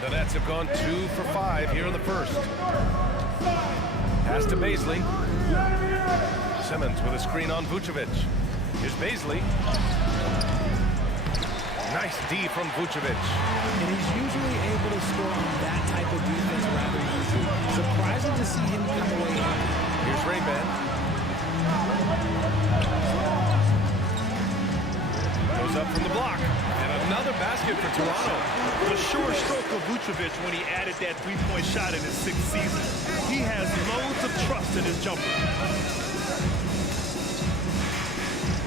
The Nets have gone 2 for 5 here in the first. Pass to Baisley. Simmons with a screen on Vucevic. Here's Baisley. Nice D from Vucevic. And he's usually able to score on that type of defense rather easily. Surprising to see him come away happy. Here's Rayman. Goes up from the block. And another basket for Toronto. The sure stroke of Vucevic when he added that three-point shot in his 6th season. He has loads of trust in his jumper.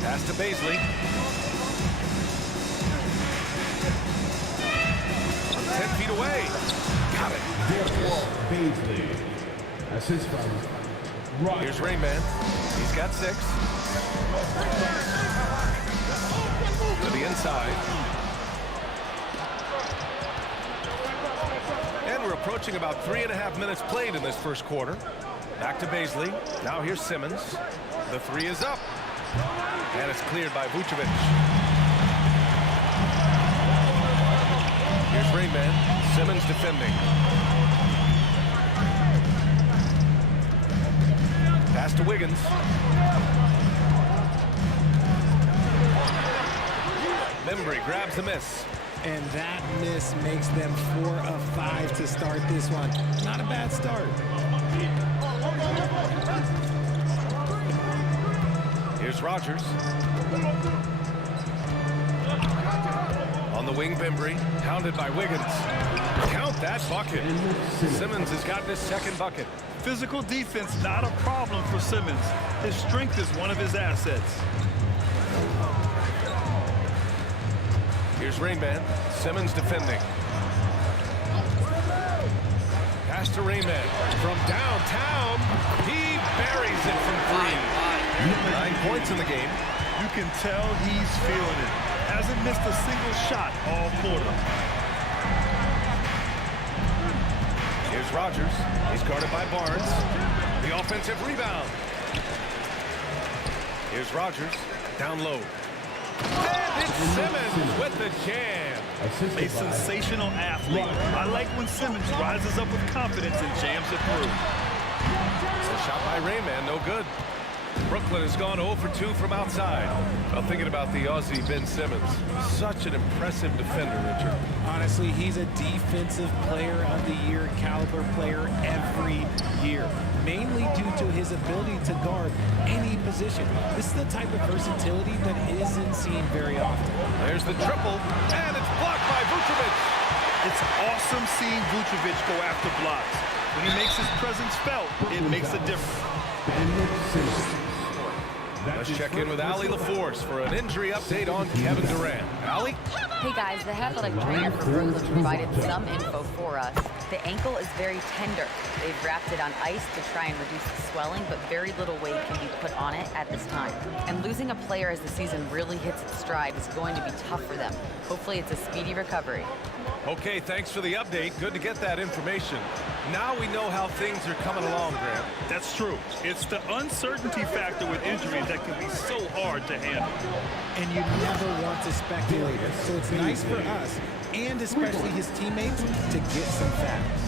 Pass to Baisley. 10 feet away. Got it. Baisley. Assist from Roger. Here's Rayman. He's got 6. To the inside. And we're approaching about 3.5 minutes played in this first quarter. Back to Baisley. Now here's Simmons. The 3 is up. And it's cleared by Vucevic. Here's Rayman. Simmons defending. Pass to Wiggins. Membry grabs the miss. And that miss makes them 4 of 5 to start this one. Not a bad start. Here's Rogers. On the wing, Bembry, hounded by Wiggins. Count that bucket. Simmons has gotten his 2nd bucket. Physical defense, not a problem for Simmons. His strength is one of his assets. Here's Rayman. Simmons defending. Pass to Rayman. From downtown, he buries it from 3. 9 points in the game. You can tell he's feeling it. Hasn't missed a single shot all quarter. Here's Rogers. He's guarded by Barnes. The offensive rebound. Here's Rogers. Down low. And it's Simmons with the jam. A sensational athlete. I like when Simmons rises up with confidence and jams it through. A shot by Rayman, no good. Brooklyn has gone 0 for 2 from outside. Well, thinking about the Aussie Ben Simmons, such an impressive defender, Richard. Honestly, he's a defensive player of the year caliber player every year, mainly due to his ability to guard any position. This is the type of versatility that isn't seen very often. There's the triple, and it's blocked by Vucevic. It's awesome seeing Vucevic go after blocks. When he makes his presence felt, it makes a difference. Let's check in with Allie LaForce for an injury update on Kevin Durant. Allie? Hey guys, the athletic trainer for Brooklyn provided some info for us. The ankle is very tender. They've wrapped it on ice to try and reduce the swelling, but very little weight can be put on it at this time. And losing a player as the season really hits its stride is going to be tough for them. Hopefully it's a speedy recovery. Okay, thanks for the update. Good to get that information. Now we know how things are coming along, Grant. That's true. It's the uncertainty factor with injuries that can be so hard to handle. And you never want to speculate. So it's nice for us, and especially his teammates, to get some facts.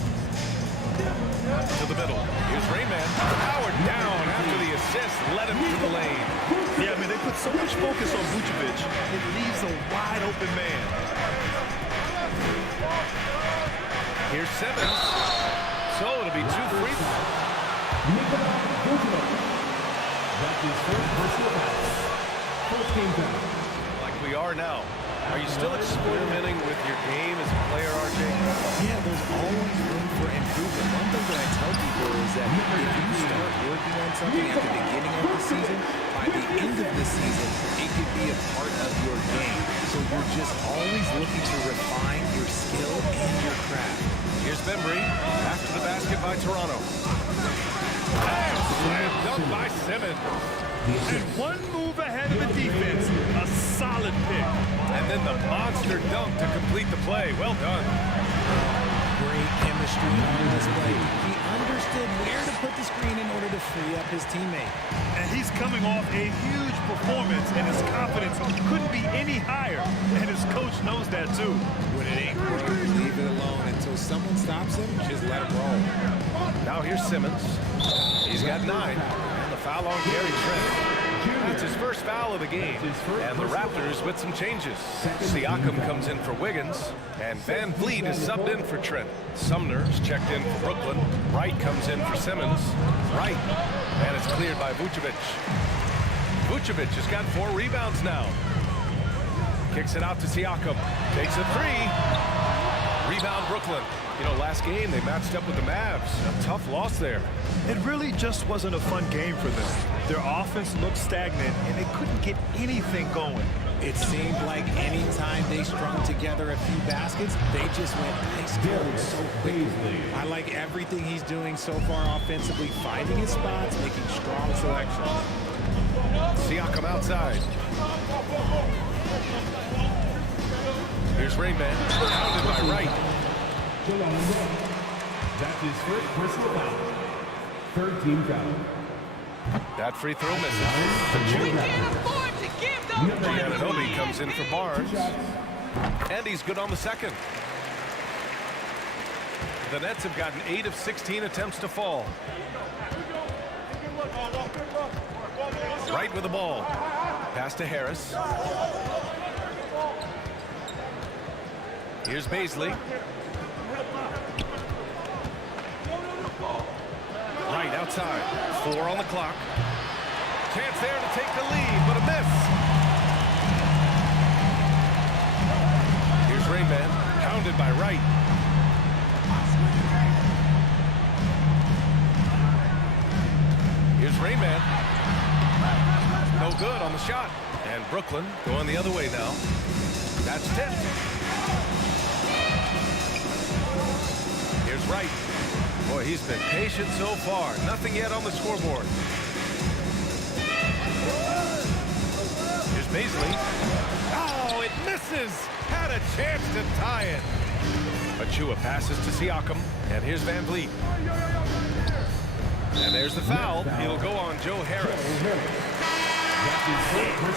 To the middle. Here's Rayman. Powered down after the assist. Led him to the lane. Yeah, I mean, they put so much focus on Vucevic, it leaves a wide open man. Here's Simmons. So it'll be 2 free throws. Like we are now. Are you still experimenting with your game as a player, RJ? Yeah, there's always room for improvement. One thing that I tell people is that if you start working on something at the beginning of the season, by the end of the season, it could be a part of your game. So you're just always looking to refine your skill and your craft. Here's Bembry. After the basket by Toronto. Slam dunk by Simmons. And one move ahead of the defense. A solid pick. And then the monster dunk to complete the play. Well done. Great chemistry on display. He understood where to put the screen in order to free up his teammate. And he's coming off a huge performance, and his confidence couldn't be any higher. And his coach knows that too. When it ain't broke, leave it alone. until someone stops him, just let him roll. Now here's Simmons. He's got 9. And the foul on Gary Trent. That's his first foul of the game. And the Raptors with some changes. Siakam comes in for Wiggins. And Van Vliet is subbed in for Trent. Sumner's checked in for Brooklyn. Wright comes in for Simmons. Wright. And it's cleared by Vucevic. Vucevic has got 4 rebounds now. Kicks it out to Siakam. Takes a 3. Rebound Brooklyn. You know, last game they matched up with the Mavs. A tough loss there. It really just wasn't a fun game for them. Their offense looked stagnant, and they couldn't get anything going. It seemed like any time they strung together a few baskets, they just went ice cold so quickly. I like everything he's doing so far offensively, finding his spots, making strong selections. Siakam outside. Here's Rayman. Pounded by Wright. That's his first personal foul. Third team foul. That free throw misses. We can't afford to give those Ananobi comes in for Barnes. And he's good on the second. The Nets have gotten 8 of 16 attempts to fall. Right with the ball. Pass to Harris. Here's Baisley. Right outside. 4 on the clock. Chance there to take the lead, but a miss. Here's Rayman. Pounded by Wright. Here's Rayman. No good on the shot. And Brooklyn going the other way now. That's tipped. Here's Wright. Boy, he's been patient so far. Nothing yet on the scoreboard. Here's Baisley. Oh, it misses. Had a chance to tie it. Achua passes to Siakam. And here's Van Vliet. And there's the foul. It'll go on Joe Harris.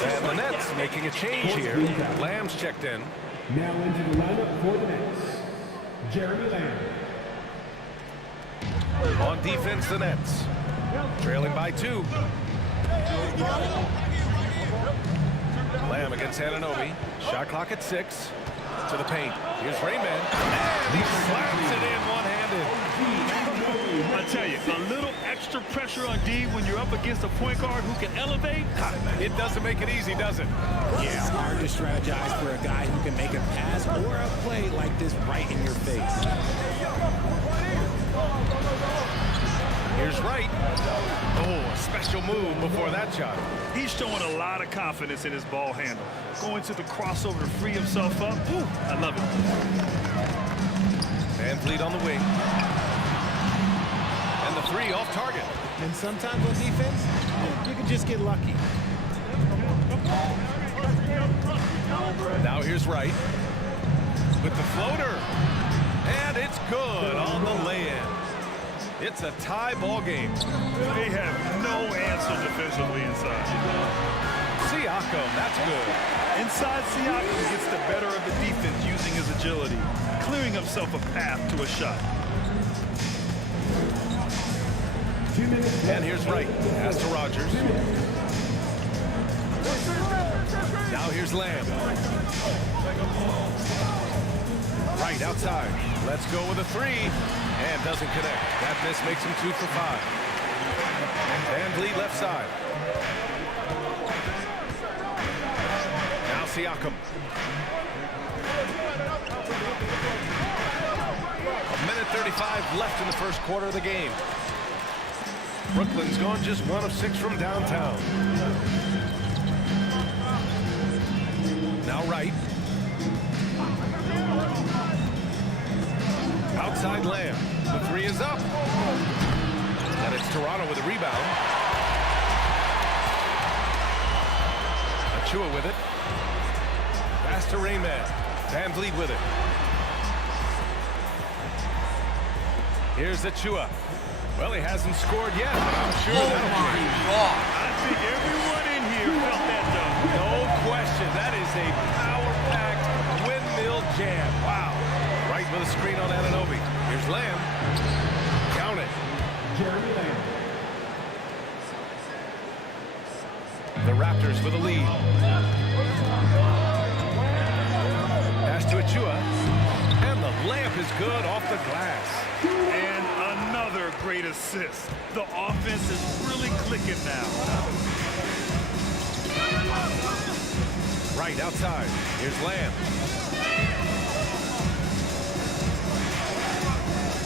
And the Nets making a change here. Lamb's checked in. Now into the lineup for the Nets. Jeremy Lamb. On defense, the Nets. Trailing by 2. Lamb against Ananobi. Shot clock at 6. To the paint. Here's Rayman. And he slaps it in one-handed. I tell you, a little extra pressure on D when you're up against a point guard who can elevate. It doesn't make it easy, does it? Yeah, it's hard to strategize for a guy who can make a pass or a play like this right in your face. Here's Wright. Oh, a special move before that shot. He's showing a lot of confidence in his ball handle. Going to the crossover to free himself up. Whew, I love it. Van Vliet on the wing. And the 3 off target. And sometimes on defense, you can just get lucky. Now here's Wright. With the floater. And it's good on the lay-in. It's a tie ball game. They have no answer defensively inside. Siakam, that's good. Inside, Siakam gets the better of the defense using his agility, clearing himself a path to a shot. 2 minutes. And here's Wright. Pass to Rogers. Now here's Lamb. Wright outside. Let's go with a 3. And doesn't connect. That miss makes him 2 for 5. Van Vliet left side. Now Siakam. A minute 35 left in the first quarter of the game. Brooklyn's gone just 1 of 6 from downtown. Now Wright. Outside Lamb. The 3 is up. And it's Toronto with a rebound. Achua with it. Pass to Rayman. Van Vliet with it. Here's Achua. Well, he hasn't scored yet, but I'm sure that'll change. I think everyone in here felt that, though. No question. That is a power-packed windmill jam. Wow. Right with a screen on Ananobi. Raptors with a lead. Pass to Achua. And the layup is good off the glass. And another great assist. The offense is really clicking now. Right outside. Here's Lamb.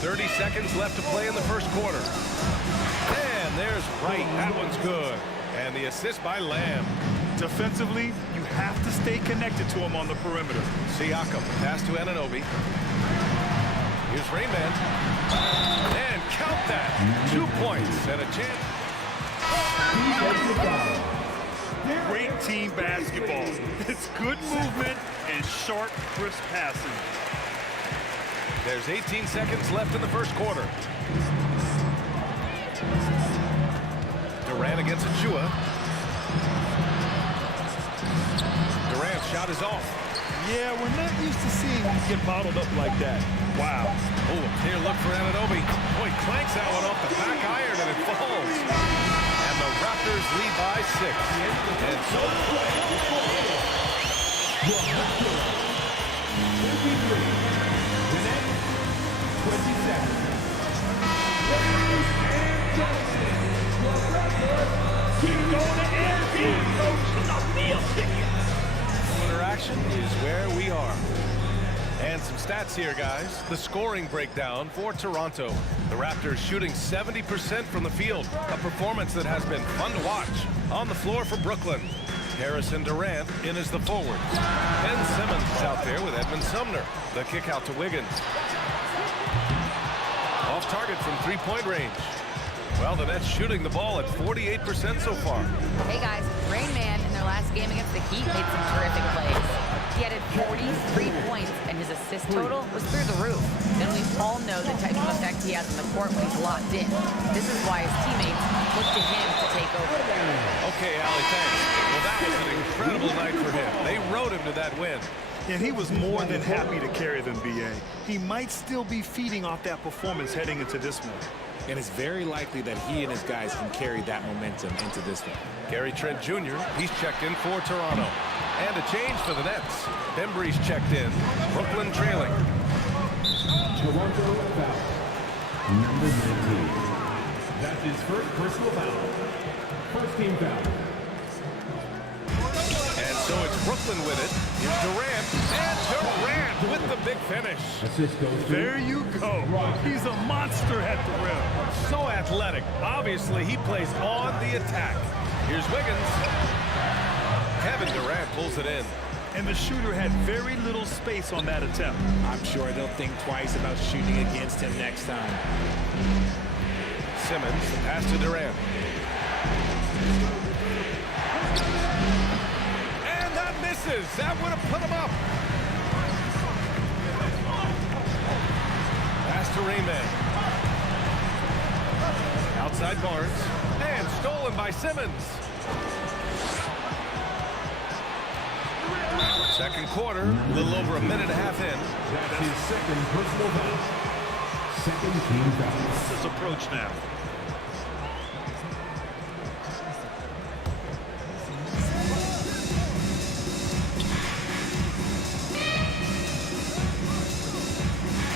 30 seconds left to play in the first quarter. And there's Wright. That one's good. And the assist by Lamb. Defensively, you have to stay connected to him on the perimeter. Siakam. Pass to Anunoby. Here's Rainman. And count that. 2 points and a chance. Great team basketball. It's good movement and sharp, crisp passing. There's 18 seconds left in the first quarter. Durant against Achua. Durant's shot is off. Yeah, we're not used to seeing him get bottled up like that. Wow. Oh, a clear look for Anunoby. Boy, clanks that one off the back iron and it falls. And the Raptors lead by 6. And so interaction is where we are. And some stats here, guys. The scoring breakdown for Toronto. The Raptors shooting 70% from the field. A performance that has been fun to watch. On the floor for Brooklyn, Harrison Durant in as the forward. Ben Simmons is out there with Edmund Sumner. The kick out to Wiggins. Off target from three-point range. Well, the Nets shooting the ball at 48% so far. Hey guys, Rain Man in their last game against the Heat made some terrific plays. He added 43 points and his assist total was through the roof. And we all know the type of effect he has on the court when he's locked in. This is why his teammates look to him to take over. Okay, Allie, thanks. Well, that was an incredible night for him. They rode him to that win. And he was more than happy to carry them, B.A. He might still be feeding off that performance heading into this one. And it's very likely that he and his guys can carry that momentum into this one. Gary Trent Jr., he's checked in for Toronto. And a change for the Nets. Bembry's checked in. Brooklyn trailing. Toronto foul. Number 19. That's his first personal foul. First team foul. And so it's Brooklyn with it. Here's Durant. And Durant with the big finish. Assist goes to There you go. He's a monster at the rim. So athletic. Obviously, he plays on the attack. Here's Wiggins. Kevin Durant pulls it in. And the shooter had very little space on that attempt. I'm sure they'll think twice about shooting against him next time. Simmons, pass to Durant. And that misses. That would have put him up. Pass to Rainman. Outside Barnes. And stolen by Simmons. Second quarter, a little over a minute and a half in. That's his second personal foul. Second team foul. This approach now.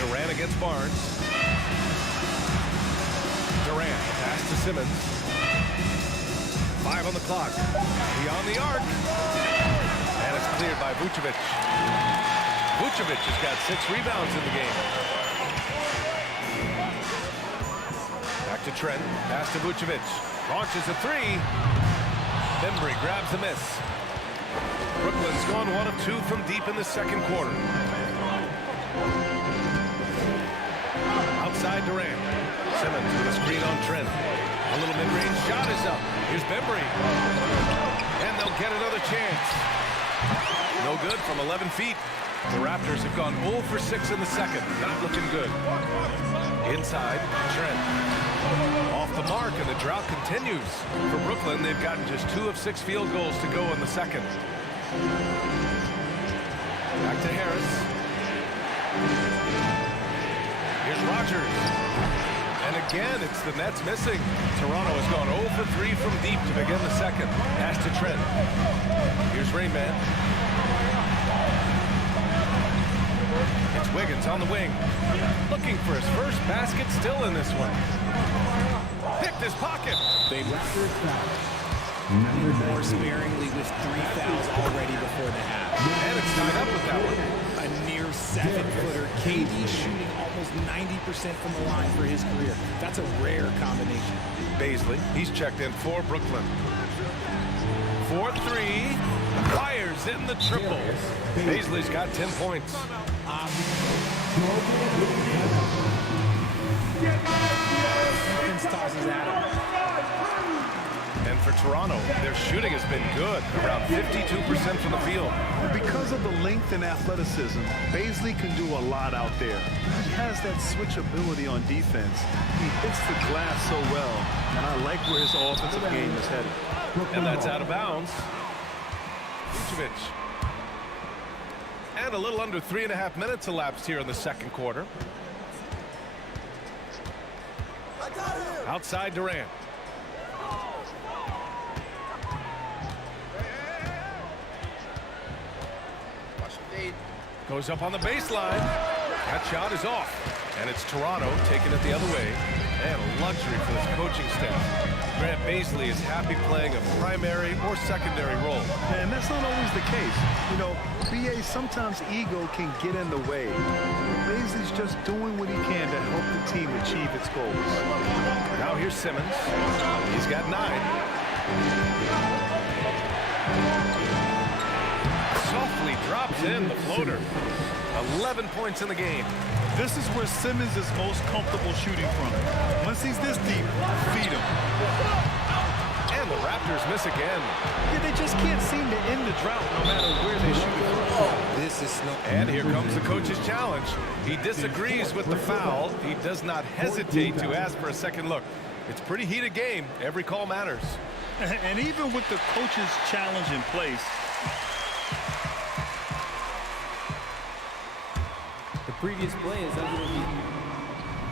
Durant against Barnes. Durant, pass to Simmons. 5 on the clock. Beyond the arc. And it's cleared by Vucevic. Vucevic has got 6 rebounds in the game. Back to Trent. Pass to Vucevic. Launches a 3. Bembry grabs the miss. Brooklyn's gone 1 of 2 from deep in the second quarter. Outside Durant. Simmons with a screen on Trent. A little mid-range shot is up. Here's Bembry. And they'll get another chance. No good from 11 feet. The Raptors have gone 0 for 6 in the second. Not looking good. Inside, Trent. Off the mark, and the drought continues. For Brooklyn, they've gotten just 2 of 6 field goals to go in the second. Back to Harris. Here's Rogers. And again, it's the Nets missing. Toronto has gone 0 for 3 from deep to begin the second. Pass to Trent. Here's Rain Man. It's Wiggins on the wing. Looking for his first basket, still in this one. Picked his pocket. They more sparingly with 3 fouls already before the half. And it's tied up with that one. A near 7-footer. KD shooting almost 90% from the line for his career. That's a rare combination. Baisley, he's checked in for Brooklyn. 4-3. Fires in the triple. Baisley's got 10 points. Evans tosses at him. And for Toronto, their shooting has been good, around 52% from the field. Because of the length and athleticism, Baisley can do a lot out there. He has that switchability on defense. He hits the glass so well, and I like where his offensive game is headed. And that's out of bounds. Vucevic. And a little under 3.5 minutes elapsed here in the second quarter. Outside Durant. Goes up on the baseline. That shot is off. And it's Toronto taking it the other way. And a luxury for this coaching staff. Grant Baisley is happy playing a primary or secondary role. And that's not always the case. You know, BA, sometimes ego can get in the way. Baisley's just doing what he can to help the team achieve its goals. Now here's Simmons. He's got 9. Softly drops in the floater. 11 points in the game. This is where Simmons is most comfortable shooting from. Once he's this deep, feed him. And the Raptors miss again. Yeah, they just can't seem to end the drought no matter where they shoot from. This is no. And here comes the coach's challenge. He disagrees with the foul. He does not hesitate to ask for a second look. It's a pretty heated game. Every call matters. And even with the coach's challenge in place, the previous play is under review.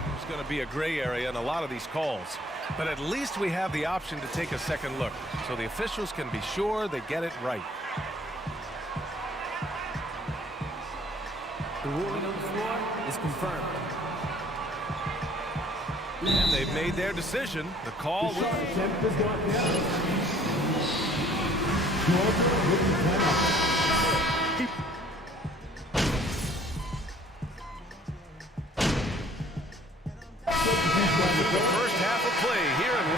There's going to be a gray area in a lot of these calls. But at least we have the option to take a second look, so the officials can be sure they get it right. The ruling on the floor is confirmed. And they've made their decision. The call will... The first half of play here in the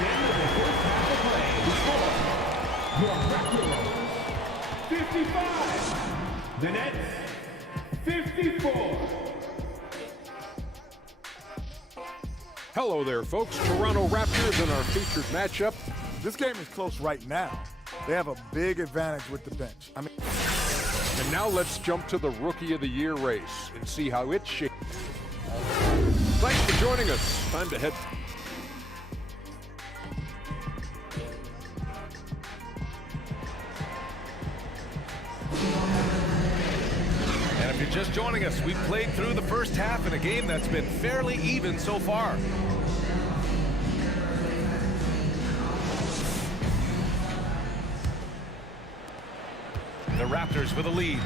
55. The Nets, 54. Hello there, folks. Toronto Raptors in our featured matchup. This game is close right now. They have a big advantage with the bench. And now let's jump to the Rookie of the Year race and see how it's shaped. Thanks for joining us. Time to head. And if you're just joining us, we've played through the first half in a game that's been fairly even so far. The Raptors with a lead.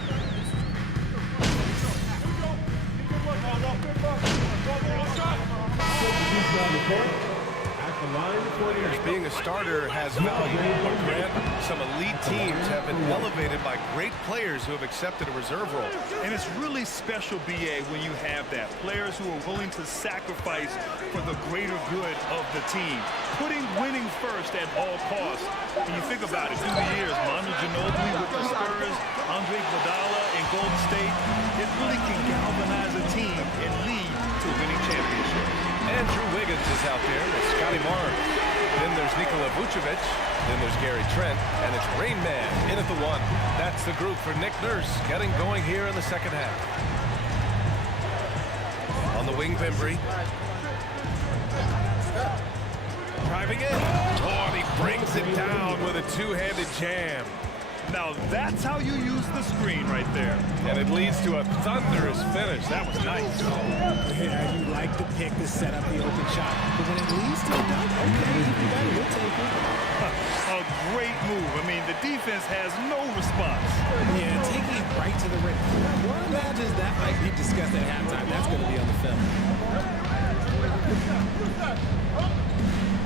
Being a starter has value, but Grant, some elite teams have been elevated by great players who have accepted a reserve role. and it's really special, BA, when you have that. Players who are willing to sacrifice for the greater good of the team, putting winning first at all costs. And you think about it, through the years, Manu Ginobili with the Spurs, Andre Iguodala in Golden State, it really can galvanize a team and lead to a winning championship. Andrew Wiggins is out there with Scotty Barnes. Then there's Nikola Vucevic. Then there's Gary Trent. And it's Rain Man in at the 1. That's the group for Nick Nurse getting going here in the second half. On the wing, Bembry. Driving in. Oh, and he brings it down with a two-handed jam. Now that's how you use the screen right there. And it leads to a thunderous finish. That was nice. Yeah, you like the pick to set up the open shot. But when it leads to a dunk, okay, you got it, we'll take it. A great move. I mean, the defense has no response. Yeah, taking it right to the rim. One imagines that might be discussed at halftime. That's going to be on the film.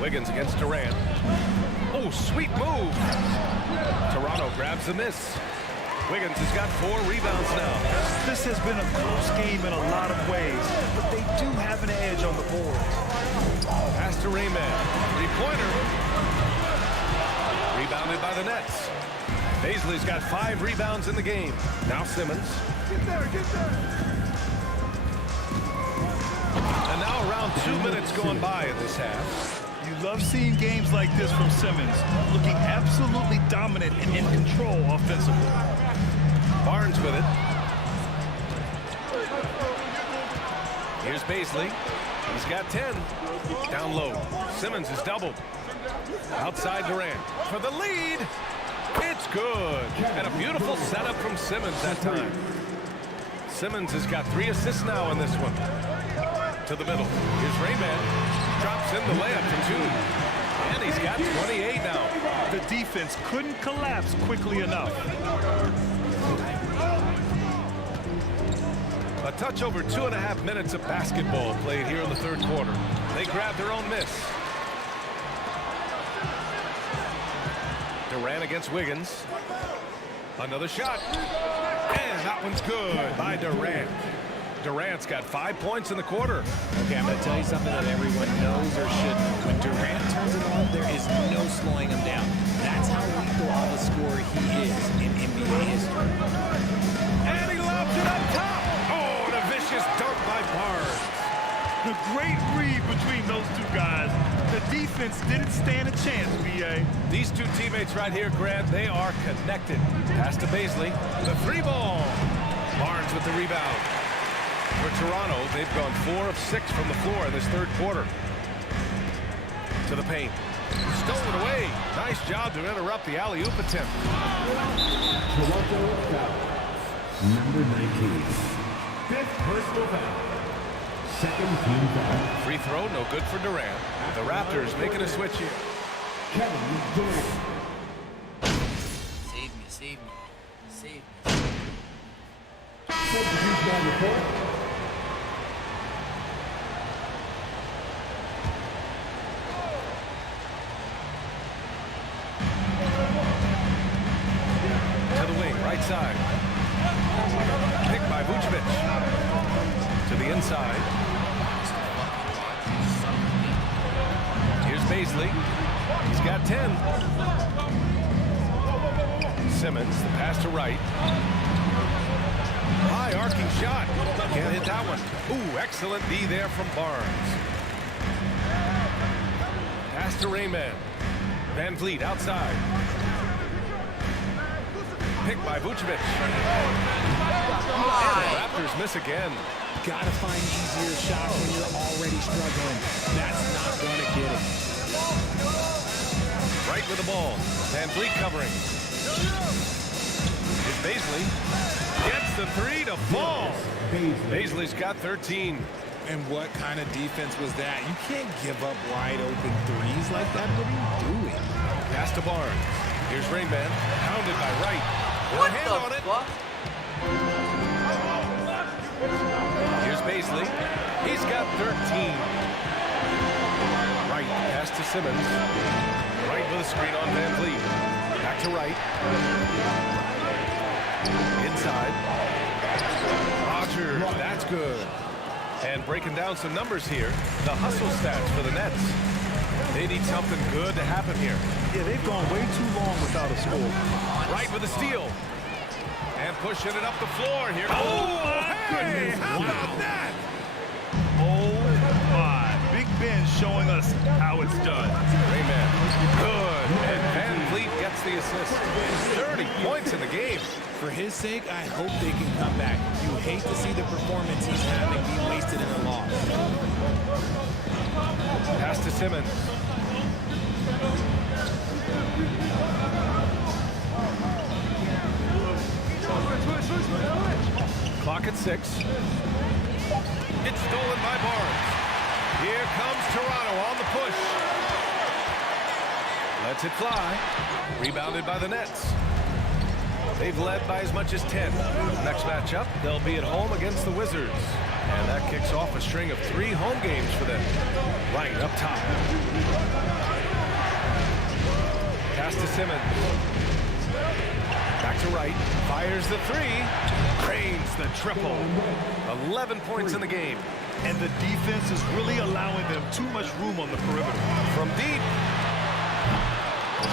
Wiggins against Durant. Oh, sweet move. Toronto grabs the miss. Wiggins has got 4 rebounds now. This has been a close game in a lot of ways, but they do have an edge on the boards. Pass to Rayman. Three-pointer. Rebounded by the Nets. Baisley's got 5 rebounds in the game. Now Simmons. Get there, get there. And now around 2 minutes going by in this half. You love seeing games like this from Simmons, looking absolutely dominant and in control offensively. Barnes with it. Here's Baisley. He's got 10. Down low. Simmons is doubled. Outside Durant for the lead. It's good. And a beautiful setup from Simmons that time. Simmons has got 3 assists now in this one. To the middle. Here's Rayman. Drops in the layup for 2. And he's got 28 now. The defense couldn't collapse quickly enough. A touch over 2.5 minutes of basketball played here in the third quarter. They grab their own miss. Durant against Wiggins. Another shot. And that one's good by Durant. Durant's got 5 points in the quarter. Okay, I'm going to tell you something that everyone knows or should know. When Durant turns it on, there is no slowing him down. That's how lethal of a scorer he is in NBA history. And he lobs it up top. Oh, and a vicious dunk by Barnes. The great read between those two guys. The defense didn't stand a chance, B.A. These two teammates right here, Grant, they are connected. Pass to Baisley. The 3-ball. Barnes with the rebound. For Toronto, they've gone 4 of 6 from the floor in this third quarter. To the paint. Stolen away. Nice job to interrupt the alley-oop attempt. Toronto foul. Number 19. 5th personal foul. 2nd team foul. Free throw, no good for Durant. The Raptors making a switch here. Kevin Durant. Save me, save me, save me. Substitution on the court. To the wing, right side. Picked by Vucevic. To the inside. Here's Baisley. He's got 10. Simmons, the pass to right. High arcing shot. Can't hit that one. Ooh, excellent D there from Barnes. Pass to Rayman. Van Vliet outside. Picked by Vucevic. And the Raptors miss again. Gotta find easier shots when you're already struggling. That's not gonna get it. Right with the ball. Van Vliet covering. Here's Baisley. Gets the 3 to fall. Baisley's got 13. And what kind of defense was that? You can't give up wide open threes like that. What are you doing? Pass to Barnes. Here's Rayman. Pounded by Wright. What hand the on it. fuck? Here's Baisley. He's got 13. Wright. Pass to Simmons. Wright with a screen on Van Vliet. Back to Wright. Inside. Rogers. That's good. And breaking down some numbers here, the hustle stats for the Nets. They need something good to happen here. Yeah, they've gone way too long without a score. Right with a steal. And pushing it up the floor here. Oh, hey, how about that? Oh, my. Big Ben showing us how it's done. Rayman, good. And Van Vliet gets the assist. 30 points in the game. For his sake, I hope they can come back. You hate to see the performance he's having be wasted in a loss. Pass to Simmons. Clock at 6. It's stolen by Barnes. Here comes Toronto on the push. Lets it fly. Rebounded by the Nets. They've led by as much as 10. Next matchup, they'll be at home against the Wizards. And that kicks off a string of 3 home games for them. Right up top. Pass to Simmons. Back to Wright. Fires the 3. Drains the triple. 11 points in the game. And the defense is really allowing them too much room on the perimeter. From deep.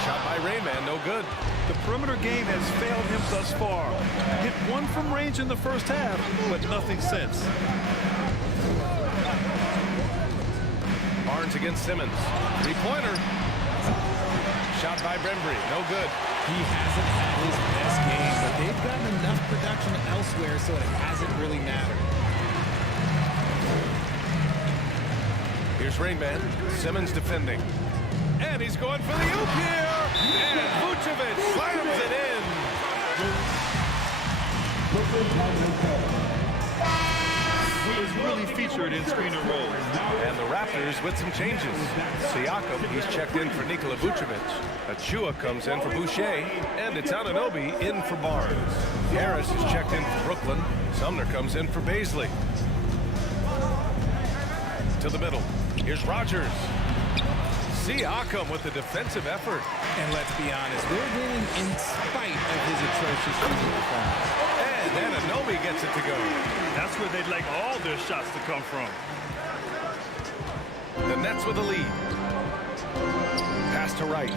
Shot by Rayman, no good. The perimeter game has failed him thus far. Hit 1 from range in the first half, but nothing since. Barnes against Simmons. 3-pointer. Shot by Brembry, no good. He hasn't had his best game, but they've gotten enough production elsewhere so it hasn't really mattered. Here's Rainman. Simmons defending. And he's going for the oop here. And Vucevic slams it in. He is really featured in screen and roll. And the Raptors with some changes. Siakam, he's checked in for Nikola Vucevic. Achua comes in for Boucher. And it's Anunoby in for Barnes. Harris is checked in for Brooklyn. Sumner comes in for Baisley. To the middle. Here's Rogers. Siakam with the defensive effort. And let's be honest, they're winning in spite of his atrocious shooting performance. And Anunoby gets it to go. That's where they'd like all their shots to come from. The Nets with the lead. Pass to Wright.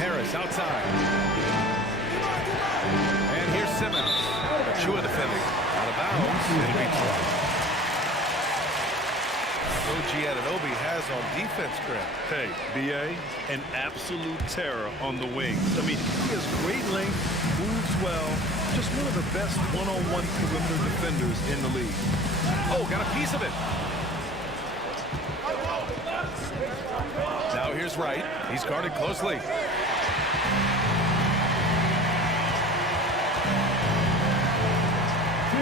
Harris outside. And here's Simmons. Achua defending. Out of bounds. It'll be Toronto. OG Anunoby has on defense, Grant. Hey, B.A., an absolute terror on the wings. I mean, he has great length, moves well, just one of the best one-on-one perimeter defenders in the league. Oh, got a piece of it. Now here's Wright. He's guarded closely.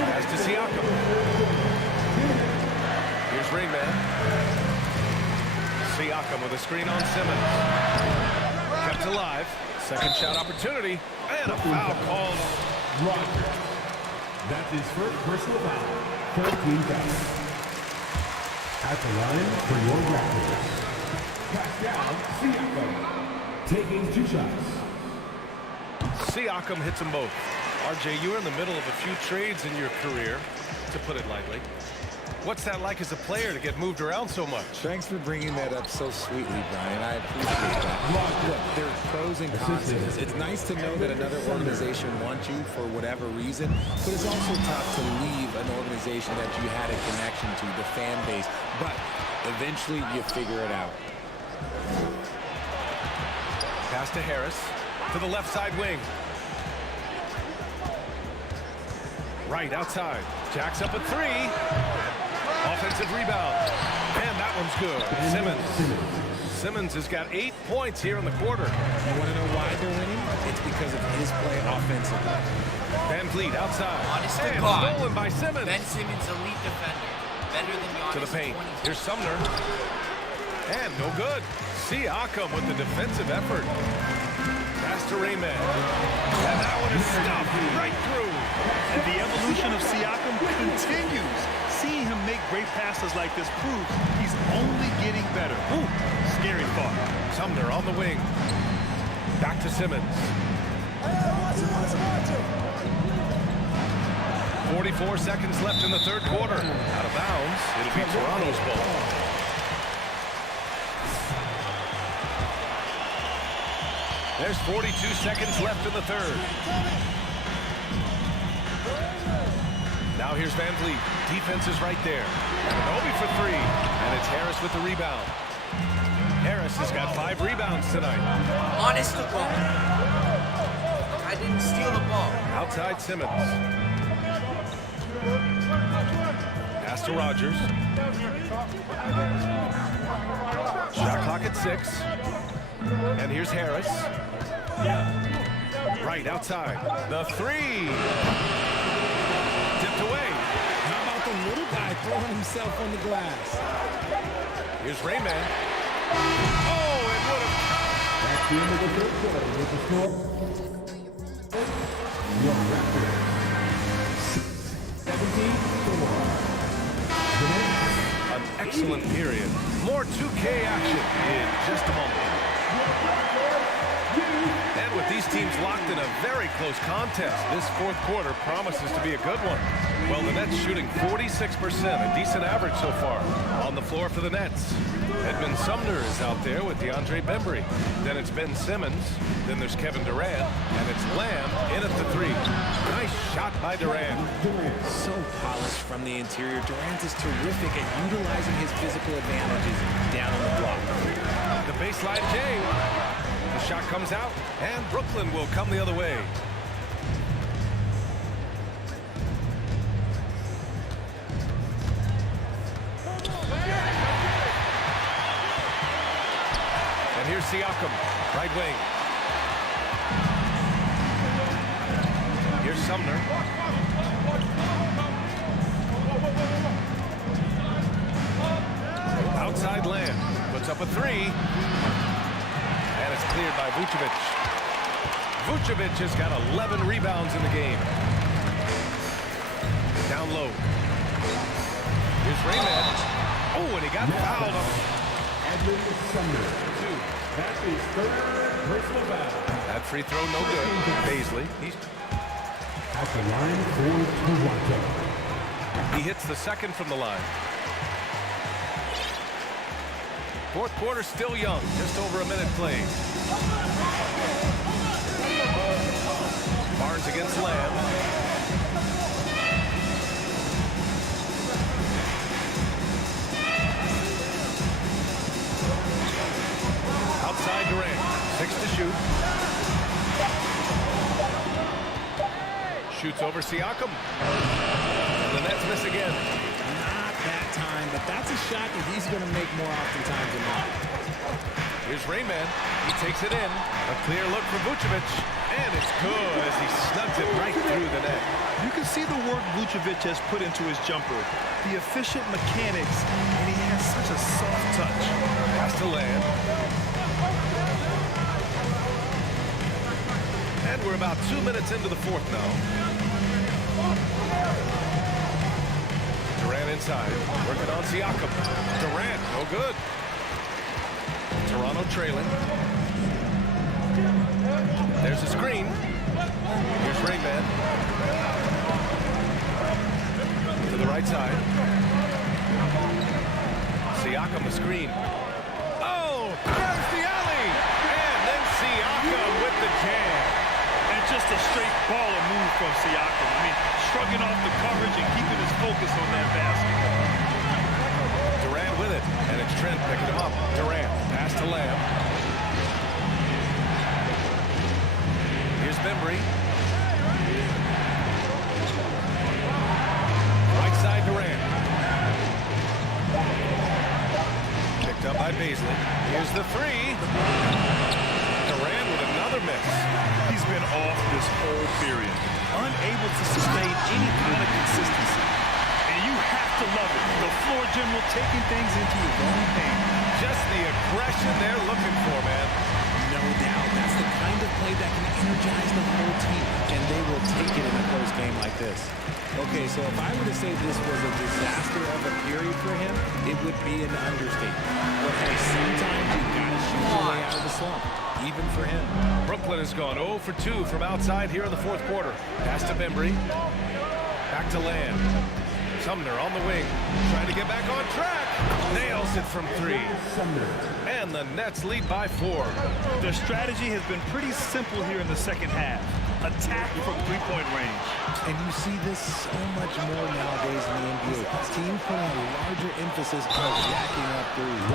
Pass to Siakam. Here's Rainman. Siakam with a screen on Simmons. Kept alive. Second shot opportunity. And a foul called. Rogers. That's his first personal foul. 13 fouls. At the line for your Raptors. Pascal Siakam. Taking 2 shots. Siakam hits them both. RJ, you were in the middle of a few trades in your career, to put it lightly. What's that like as a player to get moved around so much? Thanks for bringing that up so sweetly, Brian. I appreciate that. Look, there's pros and cons to this. It's nice to know that another organization wants you for whatever reason, but it's also tough to leave an organization that you had a connection to, the fan base. But eventually you figure it out. Pass to Harris. To the left side wing. Right outside. Jacks up a 3. Offensive rebound. And that one's good. Simmons has got 8 points here in the quarter. You want to know why they're winning? It's because of his play offensively. Van Vliet outside. Honestly, and stolen by Simmons. Ben Simmons, elite defender. Better than Giannis. To the paint. Here's Sumner. And no good. Siakam with the defensive effort. Pass to Rayman. And that one is stuffed right through. And the evolution of Siakam continues. Seeing him make great passes like this proves he's only getting better. Ooh, scary thought. Sumner on the wing. Back to Simmons. 44 seconds left in the third quarter. Out of bounds. It'll be Toronto's ball. There's 42 seconds left in the third. Now here's Van Vliet. Defense is right there. Anunoby for 3. And it's Harris with the rebound. Harris has got 5 rebounds tonight. Honest to God. I didn't steal the ball. Outside Simmons. Pass to Rogers. Shot clock at 6. And here's Harris. Right outside. The three. Tipped away. How about the little guy throwing himself on the glass? Here's Rayman. Oh, it would have. That's the end of the third quarter with the score. Your Raptors 17-4. An excellent period. More 2K action in just a moment. And with these teams locked in a very close contest, this fourth quarter promises to be a good one. Well, the Nets shooting 46%, a decent average so far. On the floor for the Nets, Edmund Sumner is out there with DeAndre Bembry. Then it's Ben Simmons. Then there's Kevin Durant. And it's Lamb in at the three. Nice shot by Durant. So polished from the interior. Durant is terrific at utilizing his physical advantages down on the block. The baseline game. The shot comes out, and Brooklyn will come the other way. And here's Siakam, right wing. Here's Sumner. Outside Lamb, puts up a three. And it's cleared by Vucevic. Vucevic has got 11 rebounds in the game. Down low. Here's Rayman. Oh, and he got fouled. Edmund Sumner. That's his third personal foul. That free throw no good. Baisley. He's At the line for Toronto. He hits the second from the line. Fourth quarter still young, just over a minute played. Barnes against Lamb. Outside Durant, 6 to shoot. Shoots over Siakam. The Nets miss again. That time, but that's a shot that he's going to make more oftentimes than not. Here's Rayman. He takes it in. A clear look for Vucevic. And it's good as he snugs it right through the net. You can see the work Vucevic has put into his jumper. The efficient mechanics, and he has such a soft touch. Has to land. And we're about 2 minutes into the fourth now. Durant inside, working on Siakam. Durant, no good. Toronto trailing. There's a screen. Here's Rayman. To the right side. Siakam the screen. Oh, there's the alley. And then Siakam with the jam. And just a straight baller move from Siakam. I mean, shrugging off the coverage and keeping his focus on that basket. Durant with it, and it's Trent picking him up. Durant, pass to Lamb. Here's Bembry. Right side Durant. Picked up by Baisley. Here's the three. Durant with another miss. He's been off this whole period, unable to sustain any kind of consistency. And you have to love it. The floor general taking things into his own hands. Just the aggression they're looking for, man. No doubt. That's the kind of play that can energize the whole team, and they will take it in a close game like this. Okay, so if I were to say this was a disaster of a period for him, it would be an understatement. But hey, sometimes you gotta shoot your way out of the slump, even for him. Brooklyn has gone 0 for 2 from outside here in the fourth quarter. Pass to Bembry. Back to Lamb. Sumner on the wing, trying to get back on track. Nails it from 3. And the Nets lead by 4. Their strategy has been pretty simple here in the second half. Attack from three-point range. And you see this so much more nowadays in the NBA. Teams putting a larger emphasis on jacking up threes.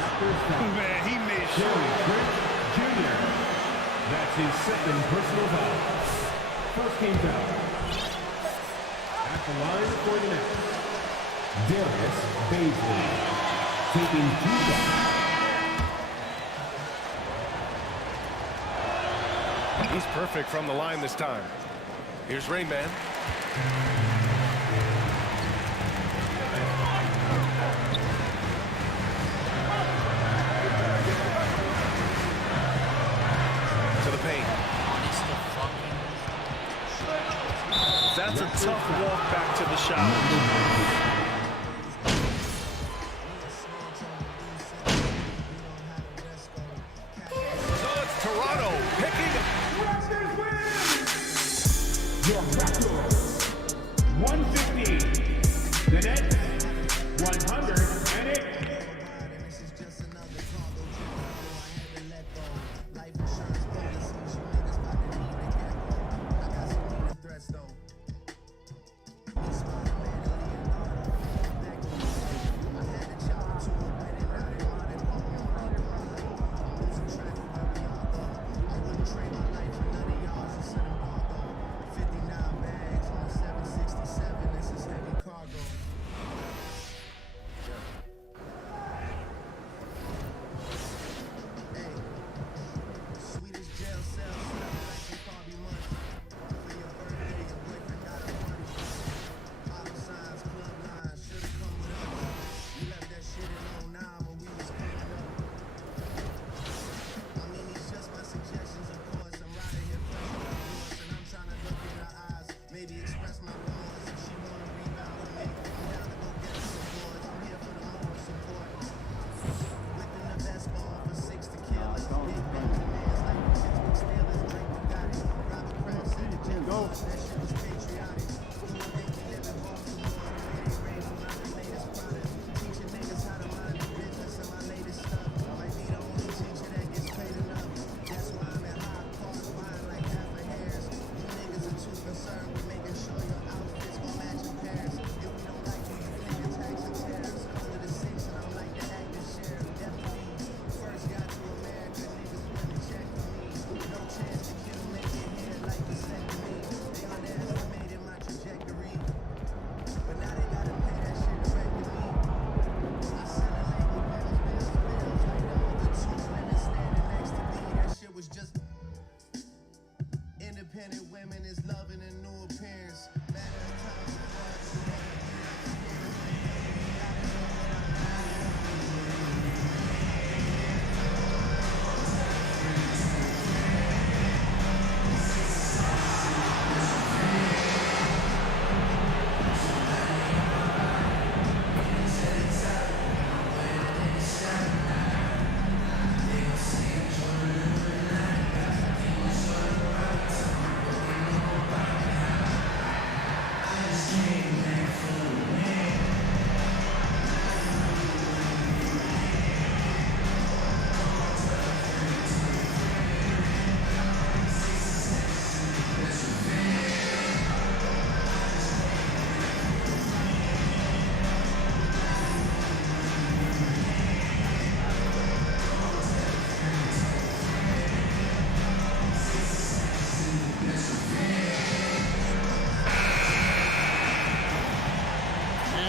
Man, he made sure. Jr. That's his second personal foul. First game foul. At the line for the Nets, Darius Baisley, taking 2 shots. He's perfect from the line this time. Here's Rain Man. To the paint. That's a tough walk back to the shot. So it's Toronto picking up. Your record, 150. The Nets, 108.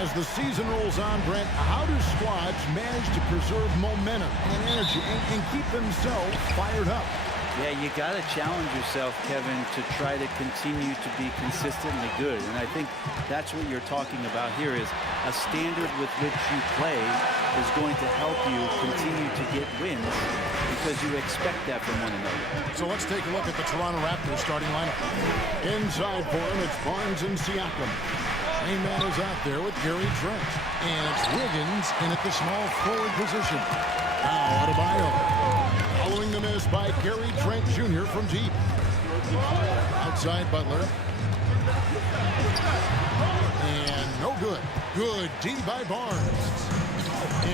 As the season rolls on, Brent, how do squads manage to preserve momentum and energy and keep themselves fired up? Yeah, you got to challenge yourself, Kevin, to try to continue to be consistently good. And I think that's what you're talking about here is a standard with which you play is going to help you continue to get wins because you expect that from one another. So let's take a look at the Toronto Raptors starting lineup. Inside for them, it's Barnes and Siakam. Main man is out there with Gary Trent. And it's Wiggins in at the small forward position. Now Adebayo. Following the miss by Gary Trent Jr. from deep. Outside Butler. And no good. Good D by Barnes.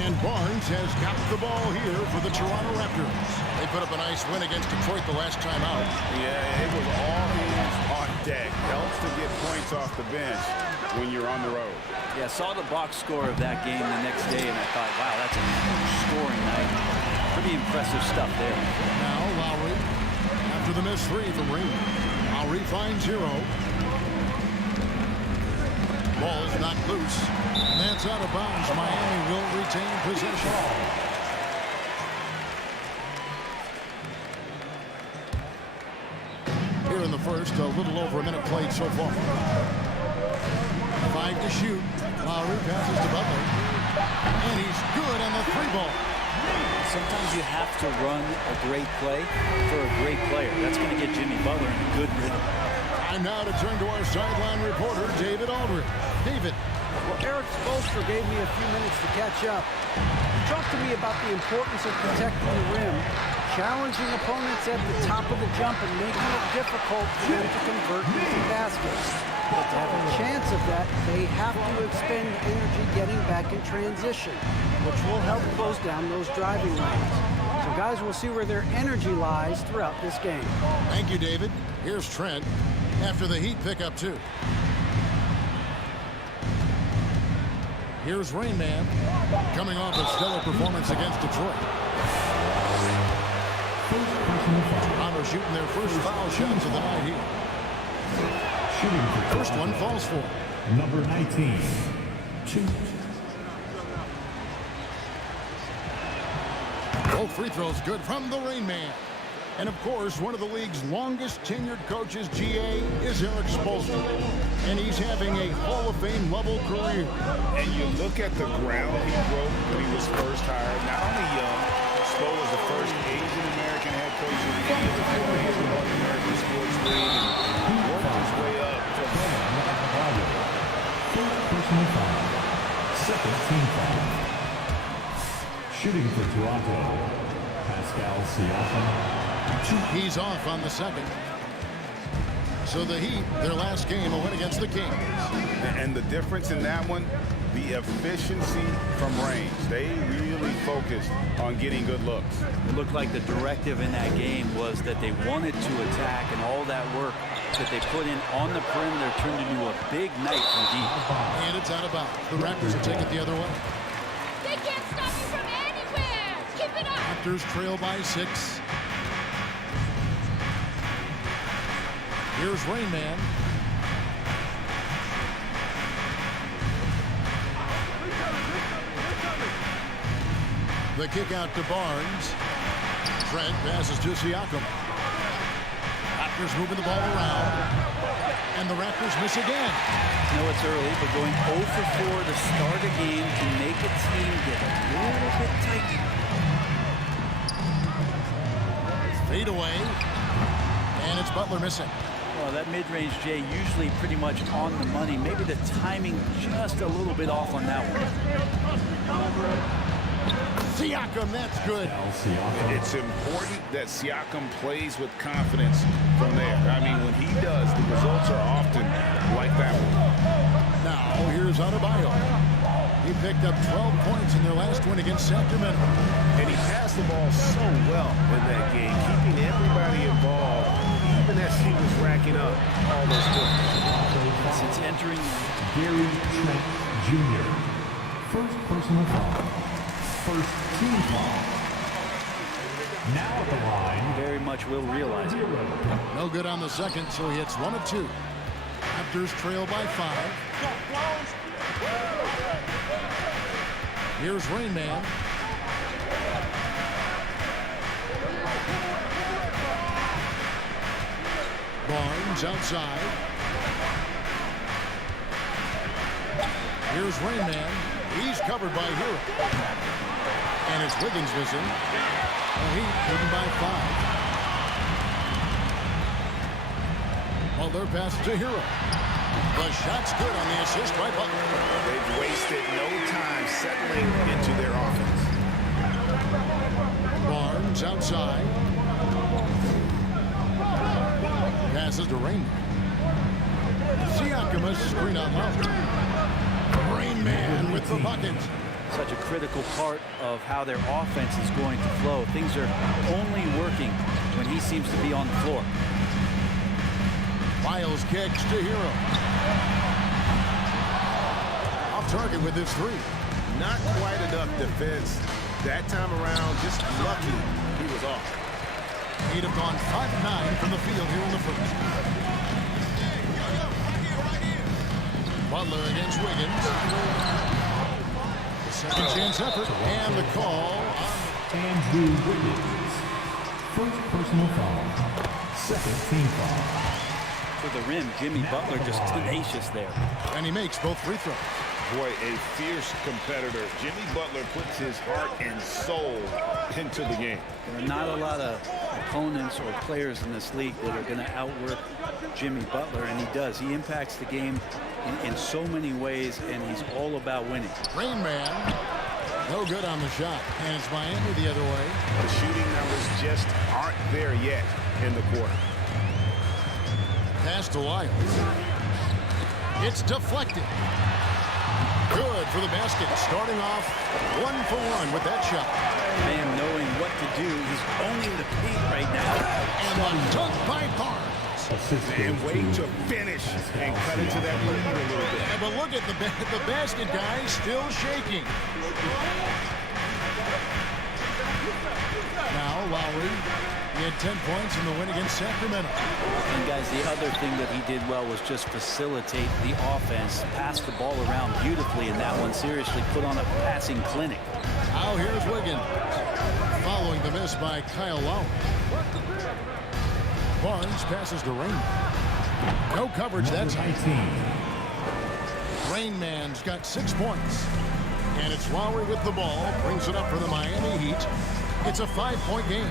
And Barnes has got the ball here for the Toronto Raptors. They put up a nice win against Detroit the last time out. Yeah, it was all hands on deck. Helps to get points off the bench when you're on the road. Yeah, saw the box score of that game the next day, and I thought, wow, that's a huge scoring night. Pretty impressive stuff there. Now Lowry, after the missed three from Ring. Lowry finds Hero. Ball is knocked loose. And that's out of bounds. Miami will retain possession. here in the first. A little over a minute played so far. 5 to shoot. Lowry passes to Butler. And he's good on the 3-ball. Sometimes you have to run a great play for a great player. That's going to get Jimmy Butler in a good rhythm. Time now to turn to our sideline reporter, David Aldridge. David. Well, Eric Spoelstra gave me a few minutes to catch up. He talked to me about the importance of protecting the rim, challenging opponents at the top of the jump, and making it difficult for them to convert into baskets. But to have a chance of that, they have to expend energy getting back in transition, which will help close down those driving lanes. So guys will see where their energy lies throughout this game. Thank you, David. Here's Trent after the Heat pick up 2. Here's Rain Man coming off a stellar performance against Detroit. Toronto shooting their first foul shots of the night here. First one falls for number 19. Both free throws good from the Rain Man. And of course, one of the league's longest tenured coaches, GA, is Eric Spoelstra. And he's having a Hall of Fame level career. And you look at the ground he broke when he was first hired. Not only young, Spo was the first Asian American head coach in the NBA before he was the North American Sports League, and he worked his way up from Personal foul. Second team foul. Shooting for Toronto, Pascal Siakam. He's off on the second. So the Heat, their last game, a win against the Kings. And the difference in that one, the efficiency from range. They really focused on getting good looks. It looked like the directive in that game was that they wanted to attack, and all that work that they put in on the perimeter turned into a big night from deep. And it's out of bounds. The Raptors will take it the other way. They can't stop you from anywhere. Keep it up. Raptors trail by 6. Here's Rain Man. The kick out to Barnes. Trent passes to Siakam. Raptors moving the ball around. And the Raptors miss again. I know it's early, but going 0 for 4 to start a game can make a team get a little bit tight. Fade away. And it's Butler missing. Well, that mid-range, Jay, usually pretty much on the money. Maybe the timing just a little bit off on that one. Siakam, that's good. It's important that Siakam plays with confidence from there. I mean, when he does, the results are often like that one. Now, here's Adebayo. He picked up 12 points in their last win against Sacramento. And he passed the ball so well in that game, keeping everybody involved, even as he was racking up all those points. Since entering Gary Trent Jr. First personal foul. First team foul. Now at the line. Very much will realize it. No good on the second, so he hits 1 of 2. Raptors trail by 5. Here's Rain Man. Barnes outside. Here's Rain Man. He's covered by Hero. And it's Wiggins missing. The Heat leading by 5. Butler passes to Hero. The shot's good on the assist by Butler. They've wasted no time settling into their offense. Barnes outside. Passes to Rain Man. Siakam a screen on Lowry. Rain Man with the bucket. Such a critical part of how their offense is going to flow. Things are only working when he seems to be on the floor. Miles kicks to Hero. Off target with his 3. Not quite enough defense. That time around, just lucky he was off. He'd have gone 5-9 from the field here in the first. Butler against Wiggins. The second chance effort and the call on Andrew Wiggins. First personal foul. Second team foul. to the rim. Jimmy Butler just tenacious there. And he makes both free throws. Boy, a fierce competitor. Jimmy Butler puts his heart and soul into the game. There are not a lot of opponents or players in this league that are going to outwork Jimmy Butler, and he does. He impacts the game in so many ways, and he's all about winning. Rain Man, no good on the shot, and it's Miami the other way. The shooting numbers just aren't there yet in the quarter. Pass to Lyles. It's deflected. Good for the basket. Starting off 1 for 1 with that shot. Bam knowing what to do. He's owning the paint right now. And the dunk by Barnes. And wait to finish and cut into that lead a little bit. Yeah, but look at the basket guy still shaking. Now Lowry. He had 10 points in the win against Sacramento. And guys, the other thing that he did well was just facilitate the offense, pass the ball around beautifully in that one. Seriously, put on a passing clinic. Now here's Wiggins, following the miss by Kyle Lowry. Barnes passes to Rain. No coverage that time. Rain Man's got 6 points. And it's Lowry with the ball, brings it up for the Miami Heat. It's a 5-point game.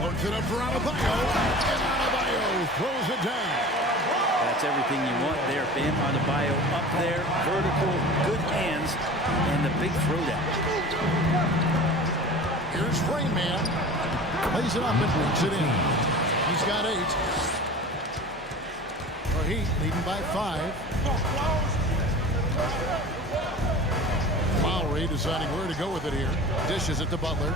Loads it up for Adebayo, and Adebayo throws it down. That's everything you want there. Bam Adebayo up there, vertical, good hands, and the big throwdown. Here's Rain Man. Plays it up and brings it in. He's got 8. The Heat leading by 5. Lowry deciding where to go with it here. Dishes it to Butler.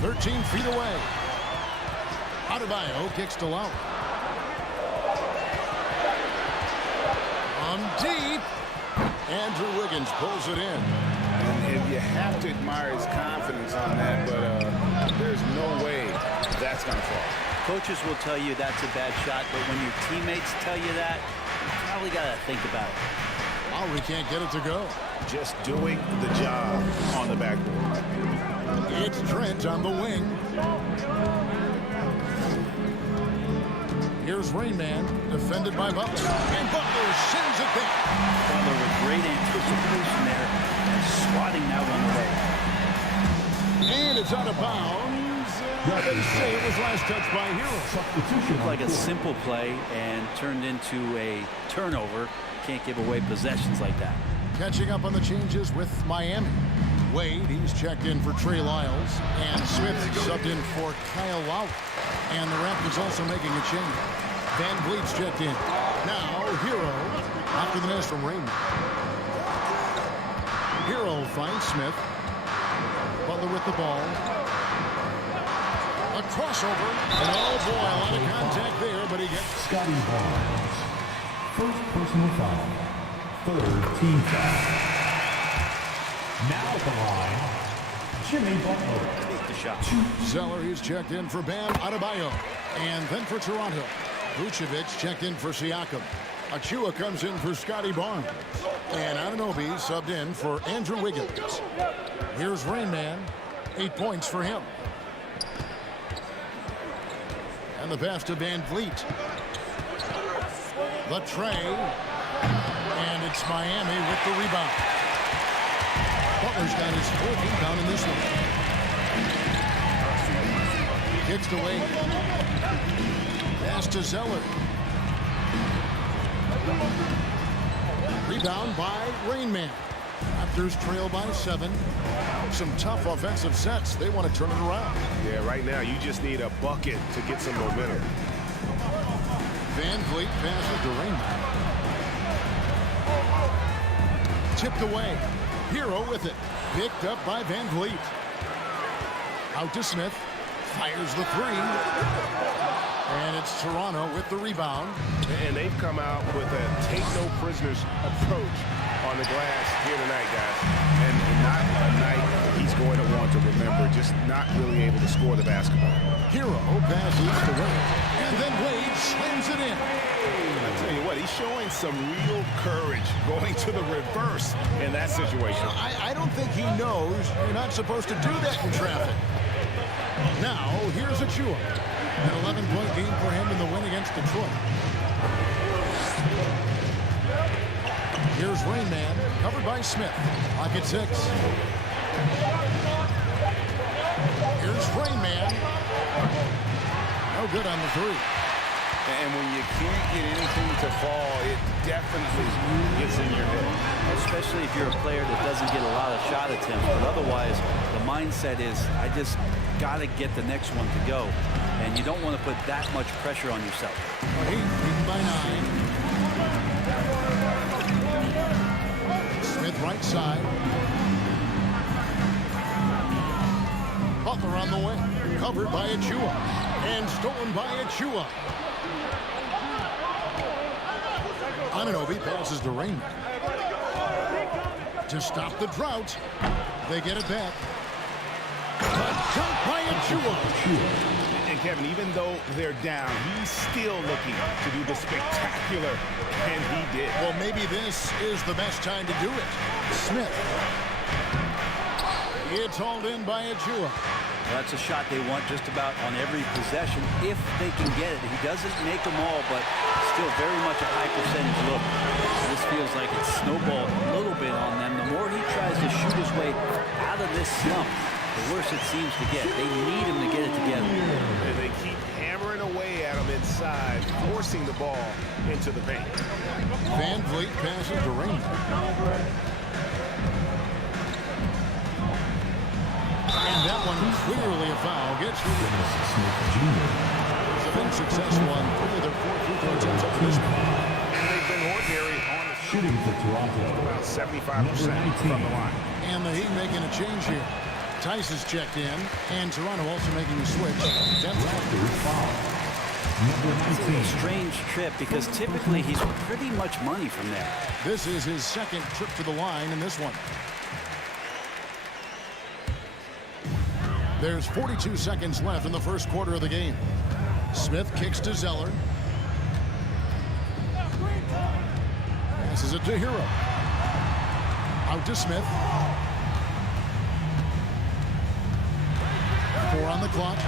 "13 feet away. Adebayo kicks to Lowry. On deep. Andrew Wiggins pulls it in. And you have to admire his confidence on that, but there's no way that's going to fall. Coaches will tell you that's a bad shot, but when your teammates tell you that, you probably got to think about it. Lowry can't get it to go. Just doing the job on the backboard. It's Trent on the wing. Here's Rain Man, defended by Butler. And Butler sends it back. Butler with great anticipation there, and swatting that one away. And it's out of bounds. They say it was last touched by Hero. Looked like a simple play and turned into a turnover. Can't give away possessions like that. Catching up on the changes with Miami. Wade, he's checked in for Trey Lyles. And Smith subbed in for Kyle Lowry. And the Raptors also making a change. Van Vliet's checked in. Now, Hero, after the miss from Raymond. Hero finds Smith. Butler with the ball. A crossover. And oh boy, a lot of contact there, but he gets Scotty Barnes. First personal foul. Third team foul. Now at the line, Jimmy Butler. The shot. Zeller, he's checked in for Bam Adebayo. And then for Toronto. Vucevic checked in for Siakam. Achua comes in for Scotty Barnes. And Anunoby subbed in for Andrew Wiggins. Here's Rain Man. 8 points for him. And the pass to Van Vliet. The tray. And it's Miami with the rebound. Butler's got his 4th rebound in this one. Kicks to Wade. Pass to Zeller. Rebound by Rain Man. Raptors trail by 7. Some tough offensive sets. They want to turn it around. Yeah, right now you just need a bucket to get some momentum. Van Vliet passes to Rain Man. Tipped away. Hero with it. Picked up by Van Vliet. Out to Smith. Fires the 3. And it's Toronto with the rebound. And they've come out with a take-no-prisoners approach on the glass here tonight, guys. And not a night he's going to want to remember, just not really able to score the basketball. Hero passes to Wade, and then Wade slams it in. I tell you what, he's showing some real courage going to the reverse in that situation. I don't think he knows you're not supposed to do that in traffic. Now, here's Achua. An 11-point game for him in the win against Detroit. Here's Rain Man, covered by Smith. Clock at 6. Here's Rain Man. No good on the 3. And when you can't get anything to fall, it definitely gets in your head. Especially if you're a player that doesn't get a lot of shot attempts. But otherwise, the mindset is, I just got to get the next one to go. And you don't want to put that much pressure on yourself. Beaten by 9. Smith right side. Butler on the way. Covered by Achua. And stolen by Achua. Anunoby passes to Rain. To stop the drought. They get it back. Dunk by Achua. And Kevin, even though they're down, he's still looking to do the spectacular, and he did. Well, maybe this is the best time to do it. Smith. It's hauled in by Achua. Well, that's a shot they want just about on every possession if they can get it. He doesn't make them all, but still very much a high percentage look. This feels like it's snowballed a little bit on them. The more he tries to shoot his way out of this slump, the worse it seems to get. They need him to get it together. And they keep hammering away at him inside, forcing the ball into the paint. Van Vliet passes to Rain. And that one clearly a foul. Gets they've been successful on 3 of their 4 free throw attempts up to this point. And they've been ordinary on the shooting for Toronto. About 75% from the line. And the Heat making a change here. Tice is checked in, and Toronto also making a switch. It's a strange trip because typically he's pretty much money from there. This is his second trip to the line in this one. There's 42 seconds left in the first quarter of the game. Smith kicks to Zeller. Passes it to Hero. Out to Smith. 4 on the clock.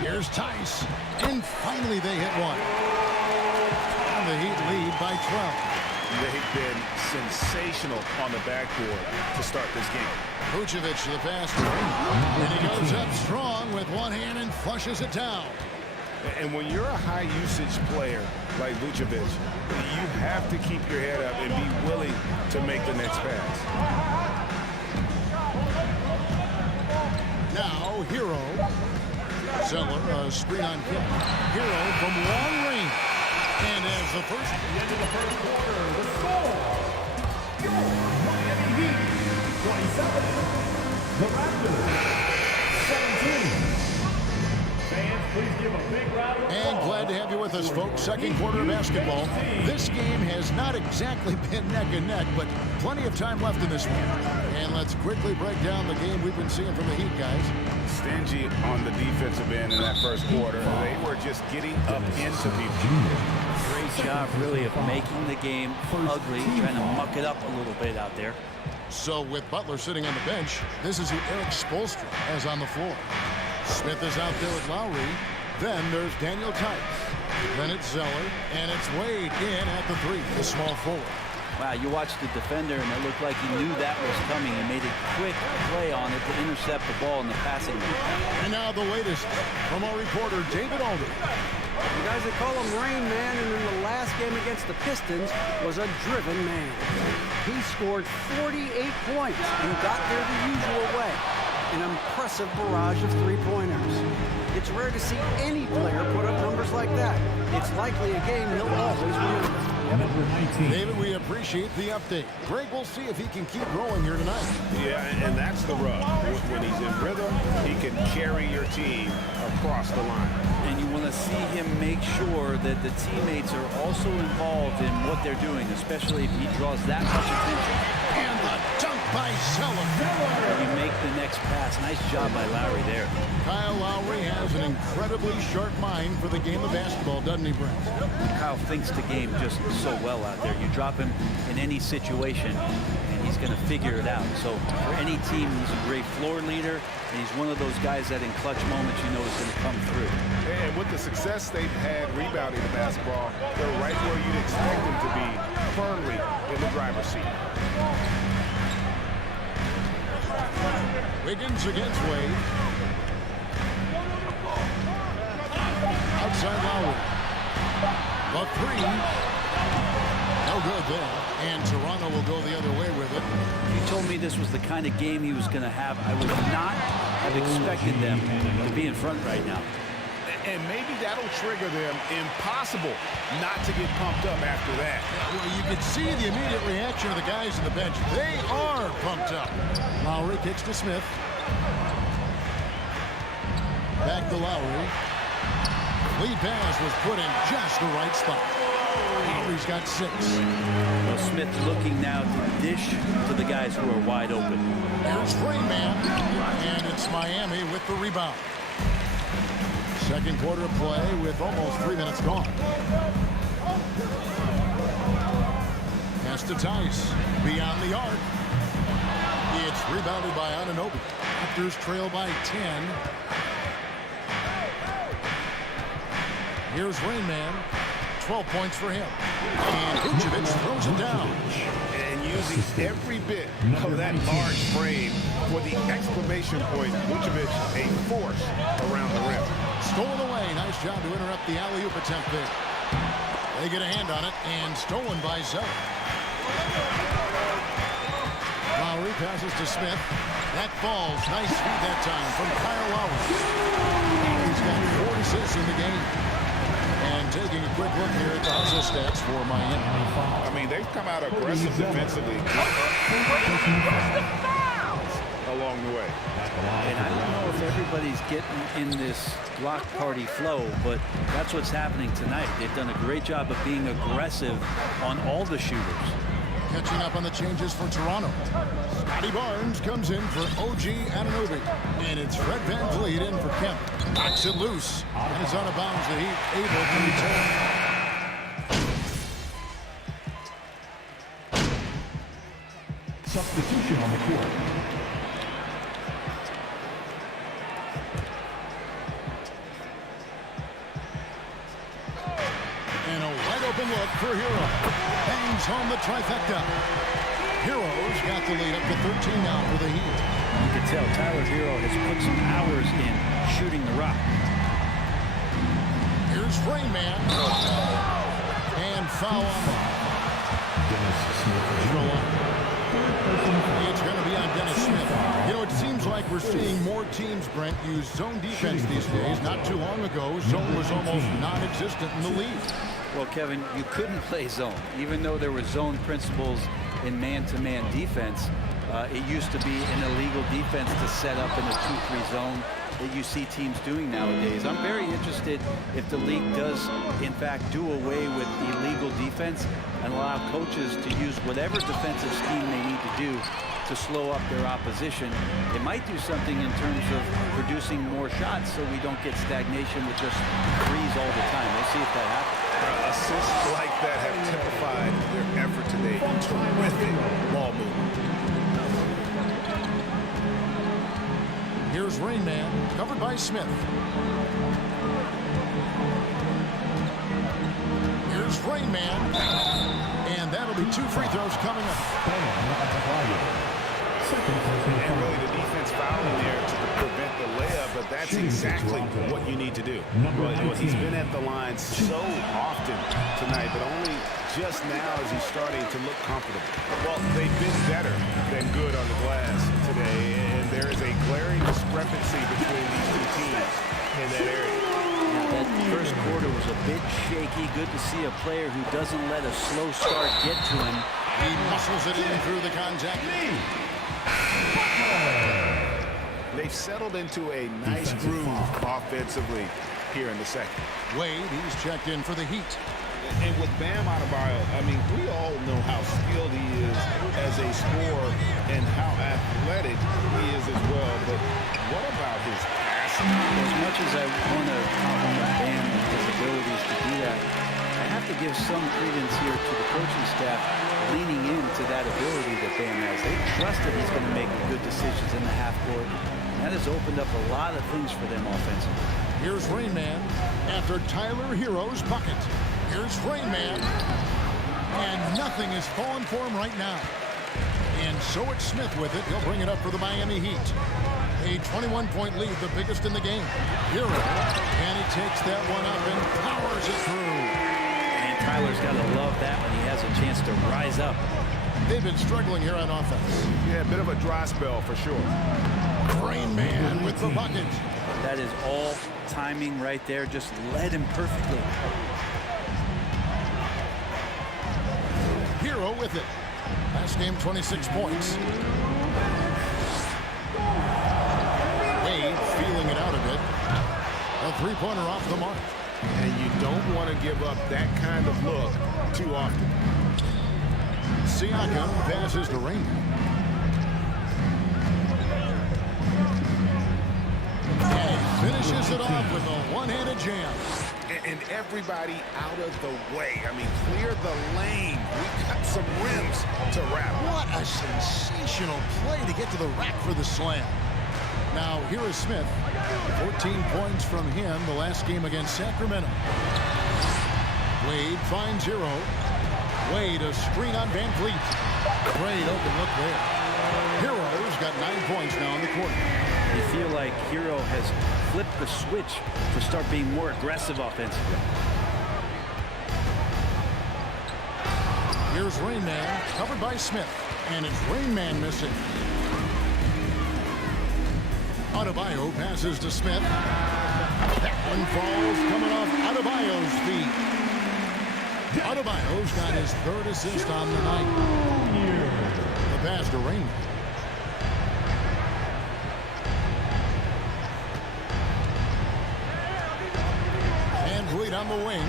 Here's Tice. And finally they hit one. And the Heat lead by 12. They've been sensational on the backboard to start this game. Vucevic the pass. And he goes up strong with one hand and flushes it down. And when you're a high-usage player like Vucevic, you have to keep your head up and be willing to make the next pass. Now, Hero. Zeller, a screen on kick. Hero from long range. And as the first... At the end of the first quarter, the score. Miami Heat, 27. The Raptors, 17. Fans, please give a big round of applause. And glad to have you with us, folks. Second quarter of basketball. This game has not exactly been neck and neck, but plenty of time left in this one. And let's quickly break down the game we've been seeing from the Heat, guys. Stingy on the defensive end in that first quarter. They were just getting up into people. Great job, really, of making the game ugly, trying to muck it up a little bit out there. So with Butler sitting on the bench, this is who Eric Spoelstra has on the floor. Smith is out there with Lowry. Then there's Daniel Tice. Then it's Zeller, and it's Wade in at the 3, the small forward. Wow, you watched the defender, and it looked like he knew that was coming. He made a quick play on it to intercept the ball in the passing game. And now the latest from our reporter, David Alder. The guys that call him Rain Man, and in the last game against the Pistons was a driven man. He scored 48 points and got there the usual way. An impressive barrage of three-pointers. It's rare to see any player put up numbers like that. It's likely a game he'll always remember. David, we appreciate the update. Greg, we'll see if he can keep growing here tonight. Yeah, and that's the rub. When he's in rhythm, he can carry your team across the line. And you want to see him make sure that the teammates are also involved in what they're doing, especially if he draws that much attention. And the dunk by Sullivan. You make the next pass. Nice job by Lowry there. Kyle Lowry has an incredibly sharp mind for the game of basketball, doesn't he, Brent? Kyle thinks the game just so well out there. You drop him in any situation, and he's going to figure it out. So for any team, he's a great floor leader, and he's one of those guys that in clutch moments you know is going to come through. And with the success they've had rebounding the basketball, they're right where you'd expect them to be, firmly in the driver's seat. Wiggins against Wade. Outside Lowry. The three. No good there. And Toronto will go the other way with it. If you told me this was the kind of game he was going to have, I would not have expected them to be in front right now. And maybe that'll trigger them. Impossible not to get pumped up after that. Well, you can see the immediate reaction of the guys on the bench. They are pumped up. Lowry kicks to Smith. Back to Lowry. Lead pass was put in just the right spot. Lowry's got 6. Well, Smith looking now to dish to the guys who are wide open. Here's Rayman. And it's Miami with the rebound. Second quarter of play with almost 3 minutes gone. Pass to Tice. Beyond the arc. It's rebounded by Anunoby. Raptors trail by 10. Here's Rainman. 12 points for him. And Vucevic throws it down. And using every bit of that large frame for the exclamation point, Vucevic a force around the rim. Stolen away. Nice job to interrupt the alley-oop attempt there. They get a hand on it, and stolen by Zoe. Lowry passes to Smith. That falls. Nice feed that time from Kyle Lowry. He's got 4 assists in the game. And taking a quick look here at the hustle stats for Miami. I mean, they've come out aggressive defensively along the way. And I don't know if everybody's getting in this block party flow, but that's what's happening tonight. They've done a great job of being aggressive on all the shooters. Catching up on the changes for Toronto. Scotty Barnes comes in for OG Anunoby. And it's Fred VanVleet in for Kemp. Knocks it loose. And it's out of bounds. The Heat able to return. Substitution on the court. And a wide open look for Hero. Bangs home the trifecta. Hero's got the lead up to 13 now for the Heat. You can tell Tyler Hero has put some hours in shooting the rock. Here's Rainman. And foul on Dennis Smith. It's going to be on Dennis Smith. You know, it seems like we're seeing more teams, Brent, use zone defense these days. Not too long ago, zone was almost non-existent in the league. Well, Kevin, you couldn't play zone. Even though there were zone principles in man-to-man defense, it used to be an illegal defense to set up in a 2-3 zone that you see teams doing nowadays. I'm very interested if the league does, in fact, do away with illegal defense and allow coaches to use whatever defensive scheme they need to do to slow up their opposition. It might do something in terms of producing more shots so we don't get stagnation with just threes all the time. We'll see if that happens. Assists like that have typified their effort today. Terrific ball movement. Here's Rainman, covered by Smith. Here's Rainman. And that'll be 2 free throws coming up. And really the defense fouling there to prevent the layup, but that's exactly what you need to do. Well, he's been at the line so often tonight, but only just now is he starting to look comfortable. Well, they've been better than good on the glass today, and there is a glaring discrepancy between these two teams in that area. That first quarter was a bit shaky. Good to see a player who doesn't let a slow start get to him. He muscles it in through the contact. They've settled into a nice groove offensively here in the second. Wade, he's checked in for the Heat. And with Bam Adebayo, I mean, we all know how skilled he is as a scorer and how athletic he is as well. But what about his passing? As much as I want to compliment Bam and his abilities to do that, I have to give some credence here to the coaching staff leaning into that ability that Bam has. They trust that he's going to make good decisions in the half court. That has opened up a lot of things for them offensively. Here's Rain Man after Tyler Hero's bucket. Here's Rain Man. And nothing is falling for him right now. And so it's Smith with it. He'll bring it up for the Miami Heat. A 21-point lead, the biggest in the game. Hero. And he takes that one up and powers it through. And Tyler's got to love that when he has a chance to rise up. They've been struggling here on offense. Yeah, a bit of a dry spell for sure. Rain Man with the bucket. That is all timing right there. Just led him perfectly. Hero with it. Last game, 26 points. Wade feeling it out a bit. A three-pointer off the mark. And you don't want to give up that kind of look too often. Siakam passes to Rain. Finishes it off with a one-handed jam. And everybody out of the way. I mean, clear the lane. We got some rims to wrap. What a sensational play to get to the rack for the slam. Now, here is Smith. 14 points from him the last game against Sacramento. Wade finds Hero. Wade, a screen on Van Vliet. Great open look there. Hero's got 9 points now in the quarter. You feel like Hero has flipped the switch to start being more aggressive offensively. Here's Rain Man, covered by Smith. And it's Rain Man missing. Adebayo passes to Smith. That one falls coming off Adebayo's feet. Adebayo's got his third assist on the night. The pass to Rain. Van Vliet on the wing.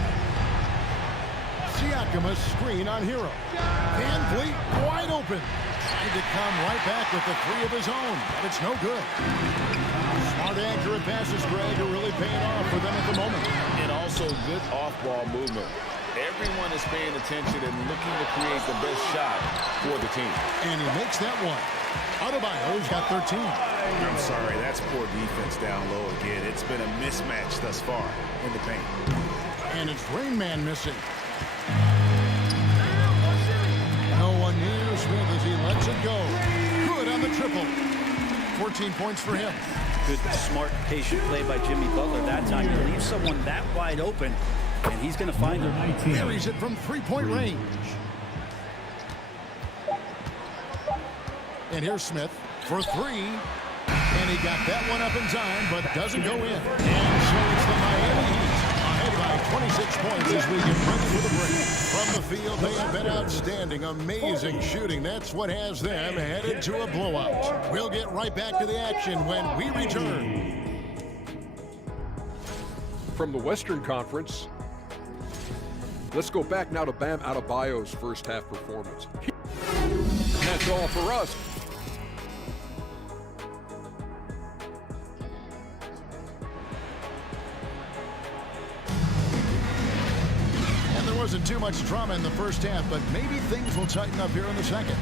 Siakam a screen on Hero. Van Vliet wide open. Tried to come right back with the three of his own, but it's no good. Smart, accurate passes, Greg, are really paying off for them at the moment. And also good off-ball movement. Everyone is paying attention and looking to create the best shot for the team. And he makes that one. Adebayo's got 13. I'm sorry, that's poor defense down low again. It's been a mismatch thus far in the paint. And it's Rain Man missing. No one near Smith as he lets it go. Good on the triple. 14 points for him. Good, smart, patient play by Jimmy Butler that time. You leave someone that wide open, and he's going to find him. Buries it from three-point range. And here's Smith for three. And he got that one up in time, but doesn't go in. And so it's the Miami Heat ahead by 26 points as we get ready for the break. From the field, they have been outstanding. Amazing shooting. That's what has them headed to a blowout. We'll get right back to the action when we return. From the Western Conference, let's go back now to Bam Adebayo's first half performance. That's all for us. Wasn't too much drama in the first half, but maybe things will tighten up here in the second.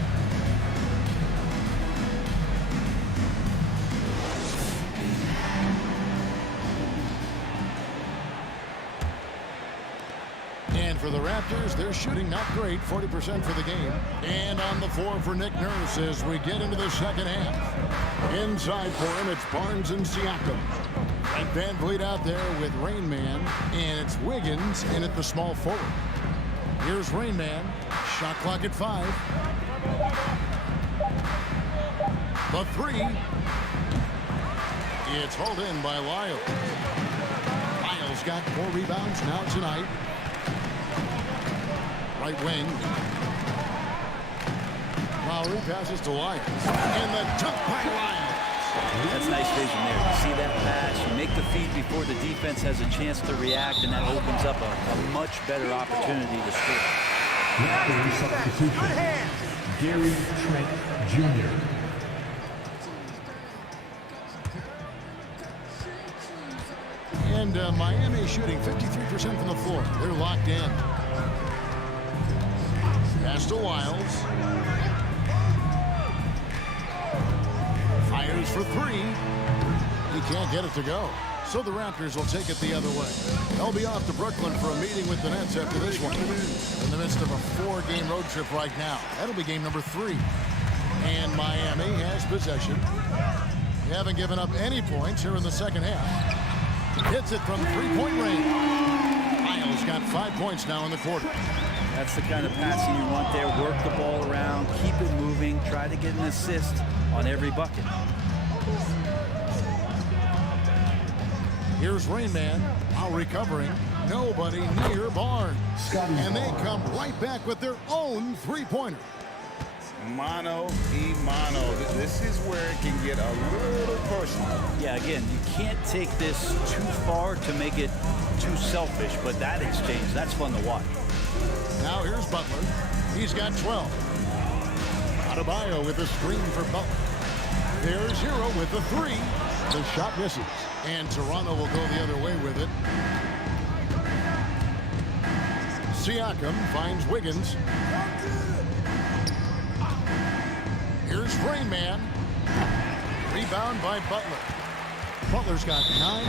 And for the Raptors, they're shooting not great, 40% for the game. And on the floor for Nick Nurse as we get into the second half. Inside for him, it's Barnes and Siakam. And Van Vliet out there with Rain Man, and it's Wiggins in at the small forward. Here's Rain Man. Shot clock at 5. The three. It's hauled in by Lyles. Lyles got 4 rebounds now tonight. Right wing. Lowry passes to Lyons. And the dunk by Lyons. That's nice vision there. You see that pass, you make the feed before the defense has a chance to react, and that opens up a much better opportunity to score. Substitution. Gary Trent Jr. And Miami shooting 53% from the floor. They're locked in. Pass to Wiles. Fires for 3. He can't get it to go. So the Raptors will take it the other way. They'll be off to Brooklyn for a meeting with the Nets after this one. In the midst of a 4-game road trip right now. That'll be game number 3. And Miami has possession. They haven't given up any points here in the second half. Hits it from 3-point range. Miles got 5 points now in the quarter. That's the kind of passing you want there. Work the ball around, keep it moving, try to get an assist on every bucket. Here's Rain Man, now recovering. Nobody near Barnes. And they come right back with their own 3-pointer. Mano y mano. This is where it can get a little personal. Yeah, again, you can't take this too far to make it too selfish, but that exchange, that's fun to watch. Now here's Butler. He's got 12. Adebayo with a screen for Butler. There's Hero with the 3. The shot misses. And Toronto will go the other way with it. Siakam finds Wiggins. Here's Rain Man. Rebound by Butler. Butler's got 9.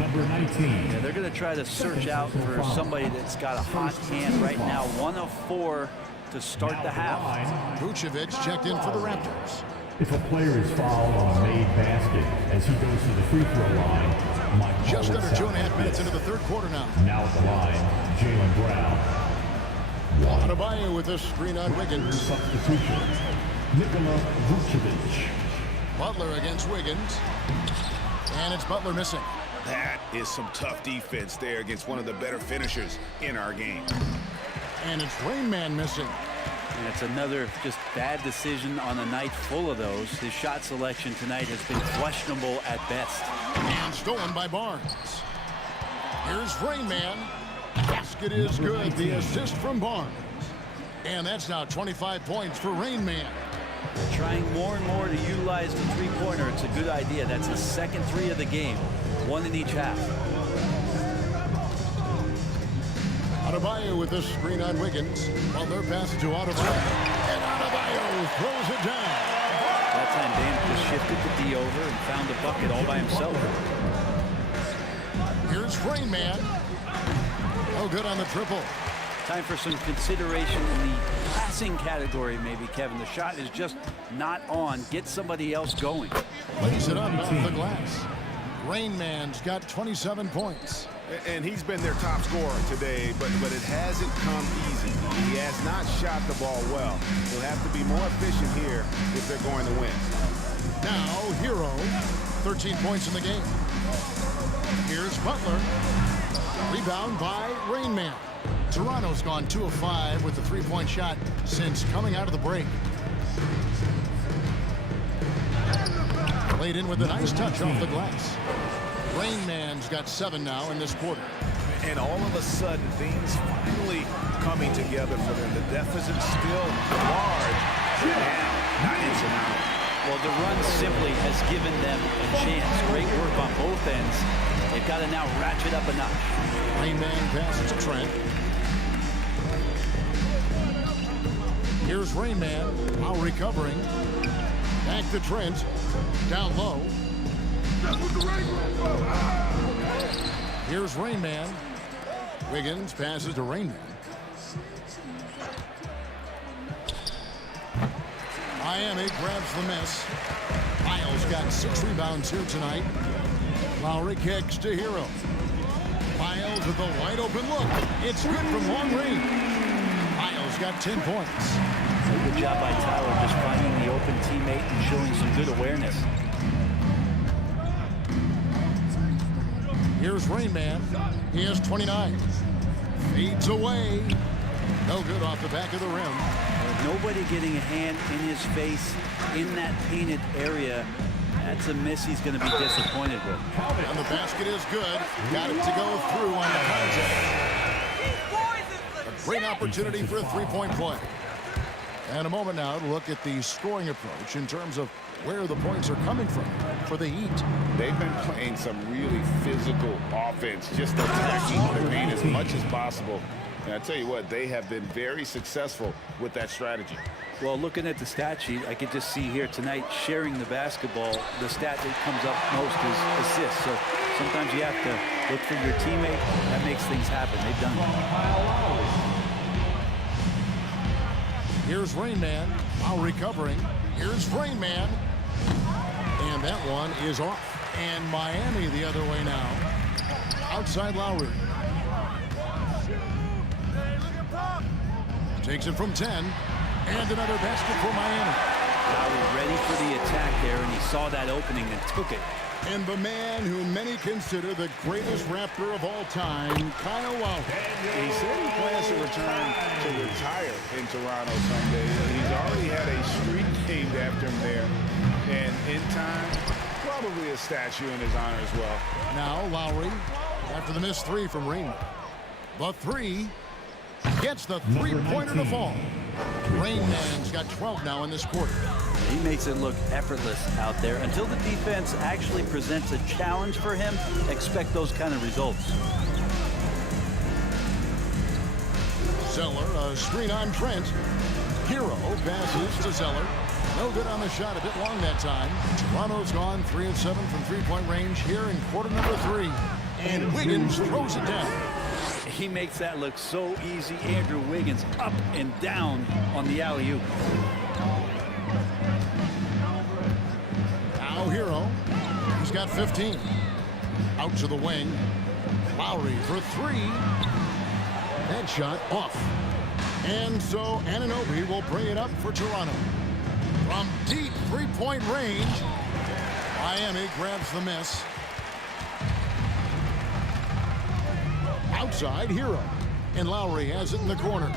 Number 19. Yeah, they're going to try to search out for somebody that's got a hot hand right now. 1 of 4 to start the half. Vucevic checked in for the Raptors. If a player is fouled on a made basket as he goes to the free throw line, just under 2.5 minutes into the third quarter now. Now at the line, Jaylen Brown. Adebayo with a screen on Wiggins. Substitution. Nikola Vucevic. Butler against Wiggins. And it's Butler missing. That is some tough defense there against one of the better finishers in our game. And it's Rain Man missing. And it's another just bad decision on a night full of those. His shot selection tonight has been questionable at best. And stolen by Barnes. Here's Rain Man. Basket is good. The assist from Barnes. And that's now 25 points for Rain Man. They're trying more and more to utilize the three-pointer. It's a good idea. That's his second 3 of the game. 1 in each half. Adebayo with the screen on Wiggins. Well, their pass to Adebayo. And Adebayo throws it down. That time, Bam just shifted the D over and found a bucket all by himself. Here's Rain Man. Oh, good on the triple. Time for some consideration in the passing category, maybe, Kevin. The shot is just not on. Get somebody else going. Lays it up off the glass. Rain Man's got 27 points. And he's been their top scorer today, but it hasn't come easy. He has not shot the ball well. He'll have to be more efficient here if they're going to win. Now, Hero, 13 points in the game. Here's Butler. Rebound by Rain Man. Toronto's gone 2 of 5 with the 3-point shot since coming out of the break. Laid in with a nice touch off the glass. Rain Man's got 7 now in this quarter. And all of a sudden, things finally coming together for them. The deficit's still large, but now not insurmountable. Well, the run simply has given them a chance. Great work on both ends. They've got to now ratchet up a notch. Rain Man passes to Trent. Here's Rain Man, now recovering. Back to Trent. Down low. Here's Rain Man. Wiggins passes to Rain Man. Miami grabs the miss. Miles got 6 rebounds here tonight. Lowry kicks to Hero. Miles with a wide open look. It's good from long range. Miles got 10 points. Good job by Tyler just finding the open teammate and showing some good awareness. Here's Rain Man. He has 29. Feeds away. No good off the back of the rim. Nobody getting a hand in his face in that painted area. That's a miss he's going to be disappointed with. And the basket is good. Got it to go through on the contact. A great opportunity for a three-point play. And a moment now to look at the scoring approach in terms of where the points are coming from for the Heat. They've been playing some really physical offense, just attacking the paint as much as possible. And I tell you what, they have been very successful with that strategy. Well, looking at the stat sheet, I could just see here tonight sharing the basketball. The stat that comes up most is assists. So sometimes you have to look for your teammate. That makes things happen. They've done it. Here's Rain Man. Lowry covering. Here's Rain Man. And that one is off. And Miami the other way now. Outside Lowry. Takes it from 10. And another basket for Miami. Lowry ready for the attack there, and he saw that opening and took it. And the man who many consider the greatest Raptor of all time, Kyle Lowry. He said he plans to return to retire in Toronto someday. He's already had a street named after him there. And in time, probably a statue in his honor as well. Now Lowry, after the missed three from Rain. The three gets the three-pointer to fall. Rain Man's got 12 now in this quarter. He makes it look effortless out there. Until the defense actually presents a challenge for him, expect those kind of results. Zeller, a screen on Trent. Hero passes to Zeller. No good on the shot, a bit long that time. Toronto's gone 3 of 7 from three-point range here in quarter number 3. And Wiggins throws it down. He makes that look so easy. Andrew Wiggins up and down on the alley-oop. Now Hero. He's got 15. Out to the wing. Lowry for 3. That shot off. And so Anunoby will bring it up for Toronto. From deep three-point range, Miami grabs the miss. Outside, Hero. And Lowry has it in the corner.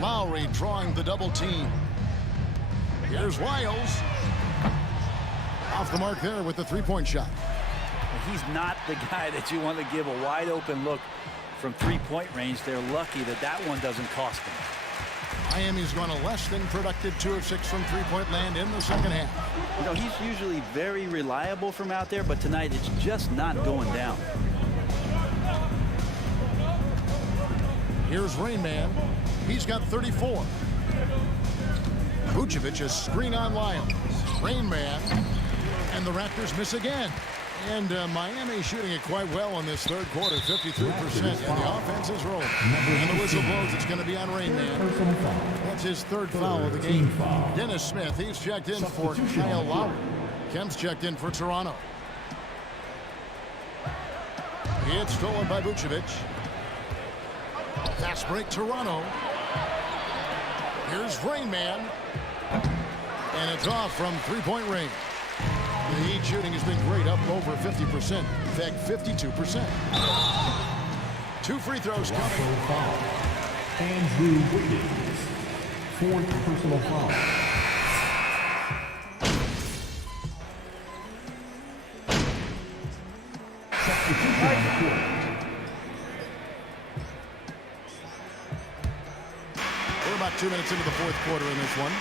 Lowry drawing the double team. Here's Wiles. Off the mark there with the three-point shot. He's not the guy that you want to give a wide-open look from three-point range. They're lucky that that one doesn't cost them. Miami's gone a less than productive 2 of 6 from three-point land in the second half. You know, he's usually very reliable from out there, but tonight it's just not going down. Here's Rain Man. He's got 34. Vucevic is screen on Lyons. Rain Man. And the Raptors miss again. And Miami shooting it quite well in this third quarter, 53%. And the offense is rolling. And the whistle blows. It's going to be on Rain Man. That's his third foul of the game. Dennis Smith, he's checked in for Kyle Lowry. Kemp's checked in for Toronto. It's stolen by Vucevic. Fast break, Toronto. Here's Rain Man. And it's off from three-point range. The Heat shooting has been great, up over 50%. In fact, 52%. 2 free throws coming. Foul. Andrew Wiggins. 4th personal foul. Substitution on the court. We're about 2 minutes into the fourth quarter in this one.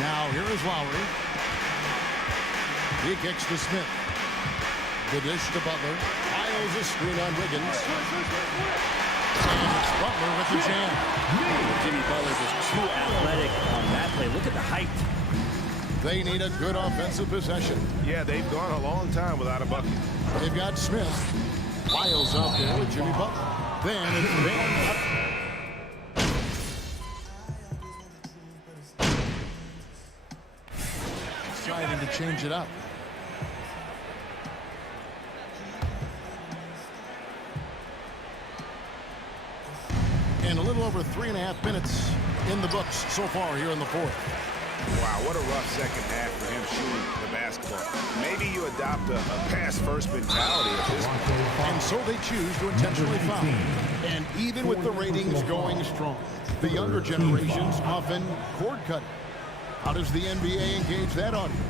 Now here is Lowry. He kicks to Smith. The dish to Butler. Files a screen on Wiggins. And it's Butler with the jam. Jimmy Butler just too athletic on that play. Look at the height. They need a good offensive possession. Yeah, they've gone a long time without a bucket. They've got Smith. Wiles out there with Jimmy Butler. Then it's Van up. Striving to change it up. And a little over 3.5 minutes in the books so far here in the fourth. Wow, what a rough second half for him shooting the basketball. Maybe you adopt a pass-first mentality at this point. And so they choose to intentionally foul. And even with the ratings going strong, the younger generations often cord-cutting. How does the NBA engage that audience?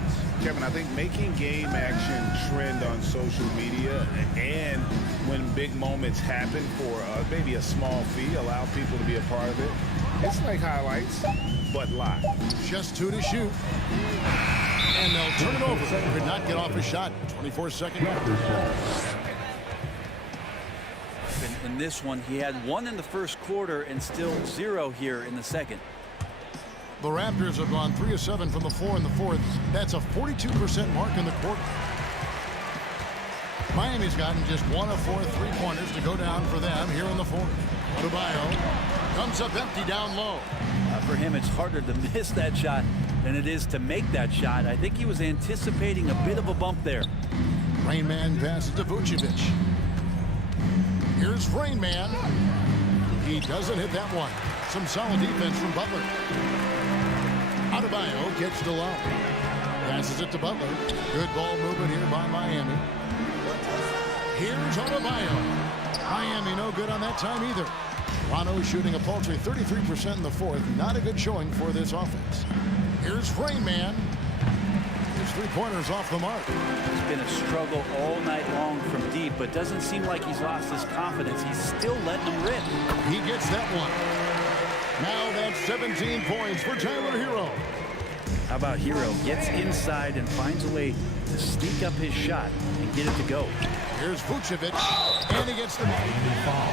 Kevin, I think making game action trend on social media and when big moments happen for maybe a small fee, allow people to be a part of it. It's like highlights, but live. Just 2 to shoot. And they'll turn it over. Could not get off a shot. 24-second. In this one, he had 1 in the first quarter and still 0 here in the second. The Raptors have gone 3 of 7 from the floor in the fourth. That's a 42% mark in the quarter. Miami's gotten just 1 of 4 3-pointers to go down for them here in the fourth. Adebayo comes up empty down low. For him, it's harder to miss that shot than it is to make that shot. I think he was anticipating a bit of a bump there. Rain Man passes to Vucevic. Here's Rain Man. He doesn't hit that one. Some solid defense from Butler. Adebayo gets to Low. Passes it to Butler. Good ball movement here by Miami. Here's Adebayo. Miami no good on that time either. Toronto shooting a paltry 33% in the fourth. Not a good showing for this offense. Here's Rain Man. His 3-pointers off the mark. It's been a struggle all night long from deep, but doesn't seem like he's lost his confidence. He's still letting them rip. He gets that one. Now that's 17 points for Tyler Hero. How about Hero? Gets inside and finds a way to sneak up his shot and get it to go. Here's Vucevic, and he gets the foul.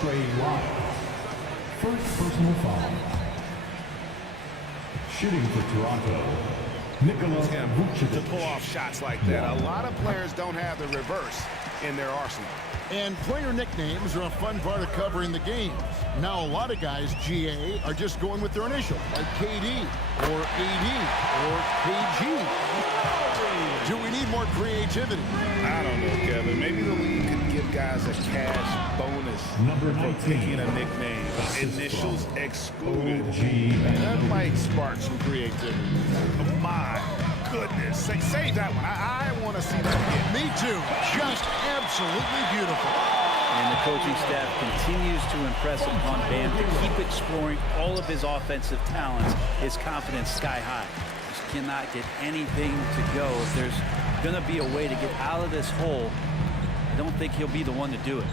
Trey Lyles. First personal foul. Shooting for Toronto. To pull off shots like that. A lot of players don't have the reverse in their arsenal. And player nicknames are a fun part of covering the games. Now a lot of guys, GA, are just going with their initial, like KD or AD or KG. Do we need more creativity? I don't know, Kevin. Maybe the league could give guys a cash bonus for picking a nickname. Initials excluded. That might spark some creativity. Oh, my goodness. Save that one. I want to see that again. Me too. Just absolutely beautiful. And the coaching staff continues to impress upon Bam to keep exploring all of his offensive talents. His confidence sky high. Just cannot get anything to go. If there's going to be a way to get out of this hole, I don't think he'll be the one to do it.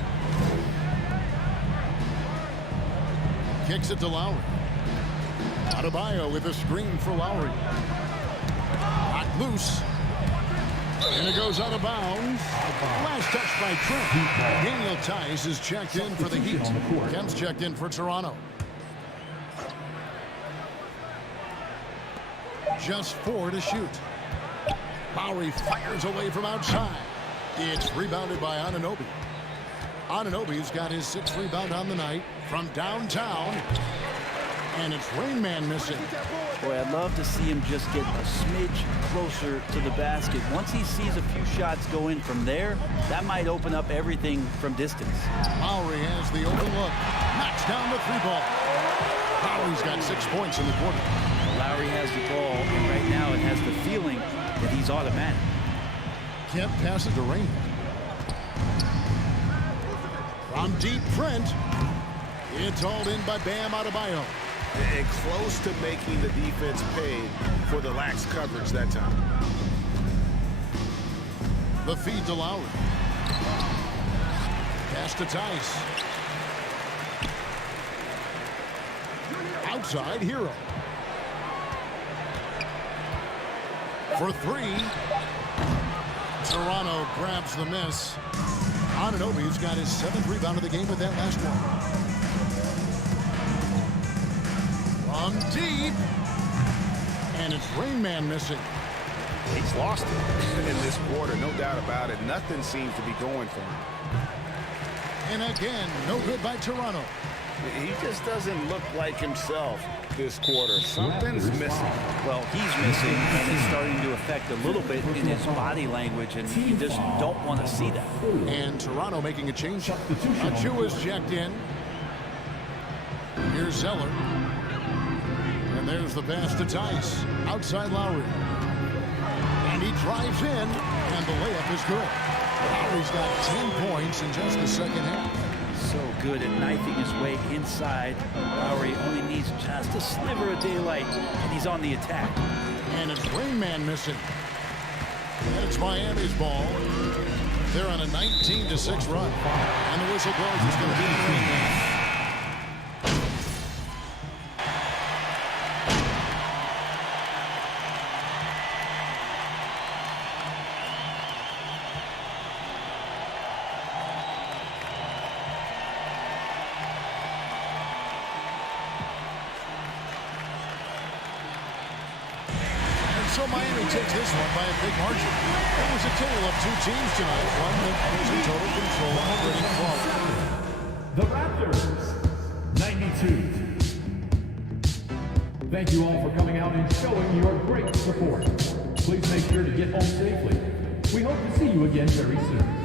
Kicks it to Lowry. Adebayo with a screen for Lowry. Knocked loose. And it goes out of bounds. Last touch by Trent. Daniel Tice is checked in for the Heat. Kemp's checked in for Toronto. Just 4 to shoot. Lowry fires away from outside. It's rebounded by Anunoby. Anunoby's got his 6th rebound on the night from downtown. And it's Rain Man missing. Boy, I'd love to see him just get a smidge closer to the basket. Once he sees a few shots go in from there, that might open up everything from distance. Lowry has the open look. Knocks down the 3-ball. Lowry's got 6 points in the quarter. Lowry has the ball, and right now it has the feeling that he's automatic. Kemp passes to Rain. From deep, Trent. It's hauled in by Bam Adebayo. And close to making the defense pay for the lax coverage that time. The feed to Lowry. Pass to Tice. Outside, Hero. For 3. Toronto grabs the miss. Anunoby's got his 7th rebound of the game with that last one. From deep. And it's Rain Man missing. He's lost it in this quarter, no doubt about it. Nothing seems to be going for him. And again, no good by Toronto. He just doesn't look like himself this quarter. Something's missing. Well, he's missing, and it's starting to affect a little bit in his body language, and you just don't want to see that. And Toronto making a change. Achua's checked in. Here's Zeller. And And there's the pass to Tice. Outside Lowry. And he drives in, and the layup is good. Lowry's got 10 points in just the second half. So good at knifing his way inside. Lowry only needs just a sliver of daylight, and he's on the attack. And it's Rain Man missing. And it's Miami's ball. They're on a 19-6 run. And the whistle blows. It's going to be the Rain Man. So Miami takes this one by a big margin. It was a tale of two teams tonight. One that was in total control and winning The Raptors, 92. Thank you all for coming out and showing your great support. Please make sure to get home safely. We hope to see you again very soon.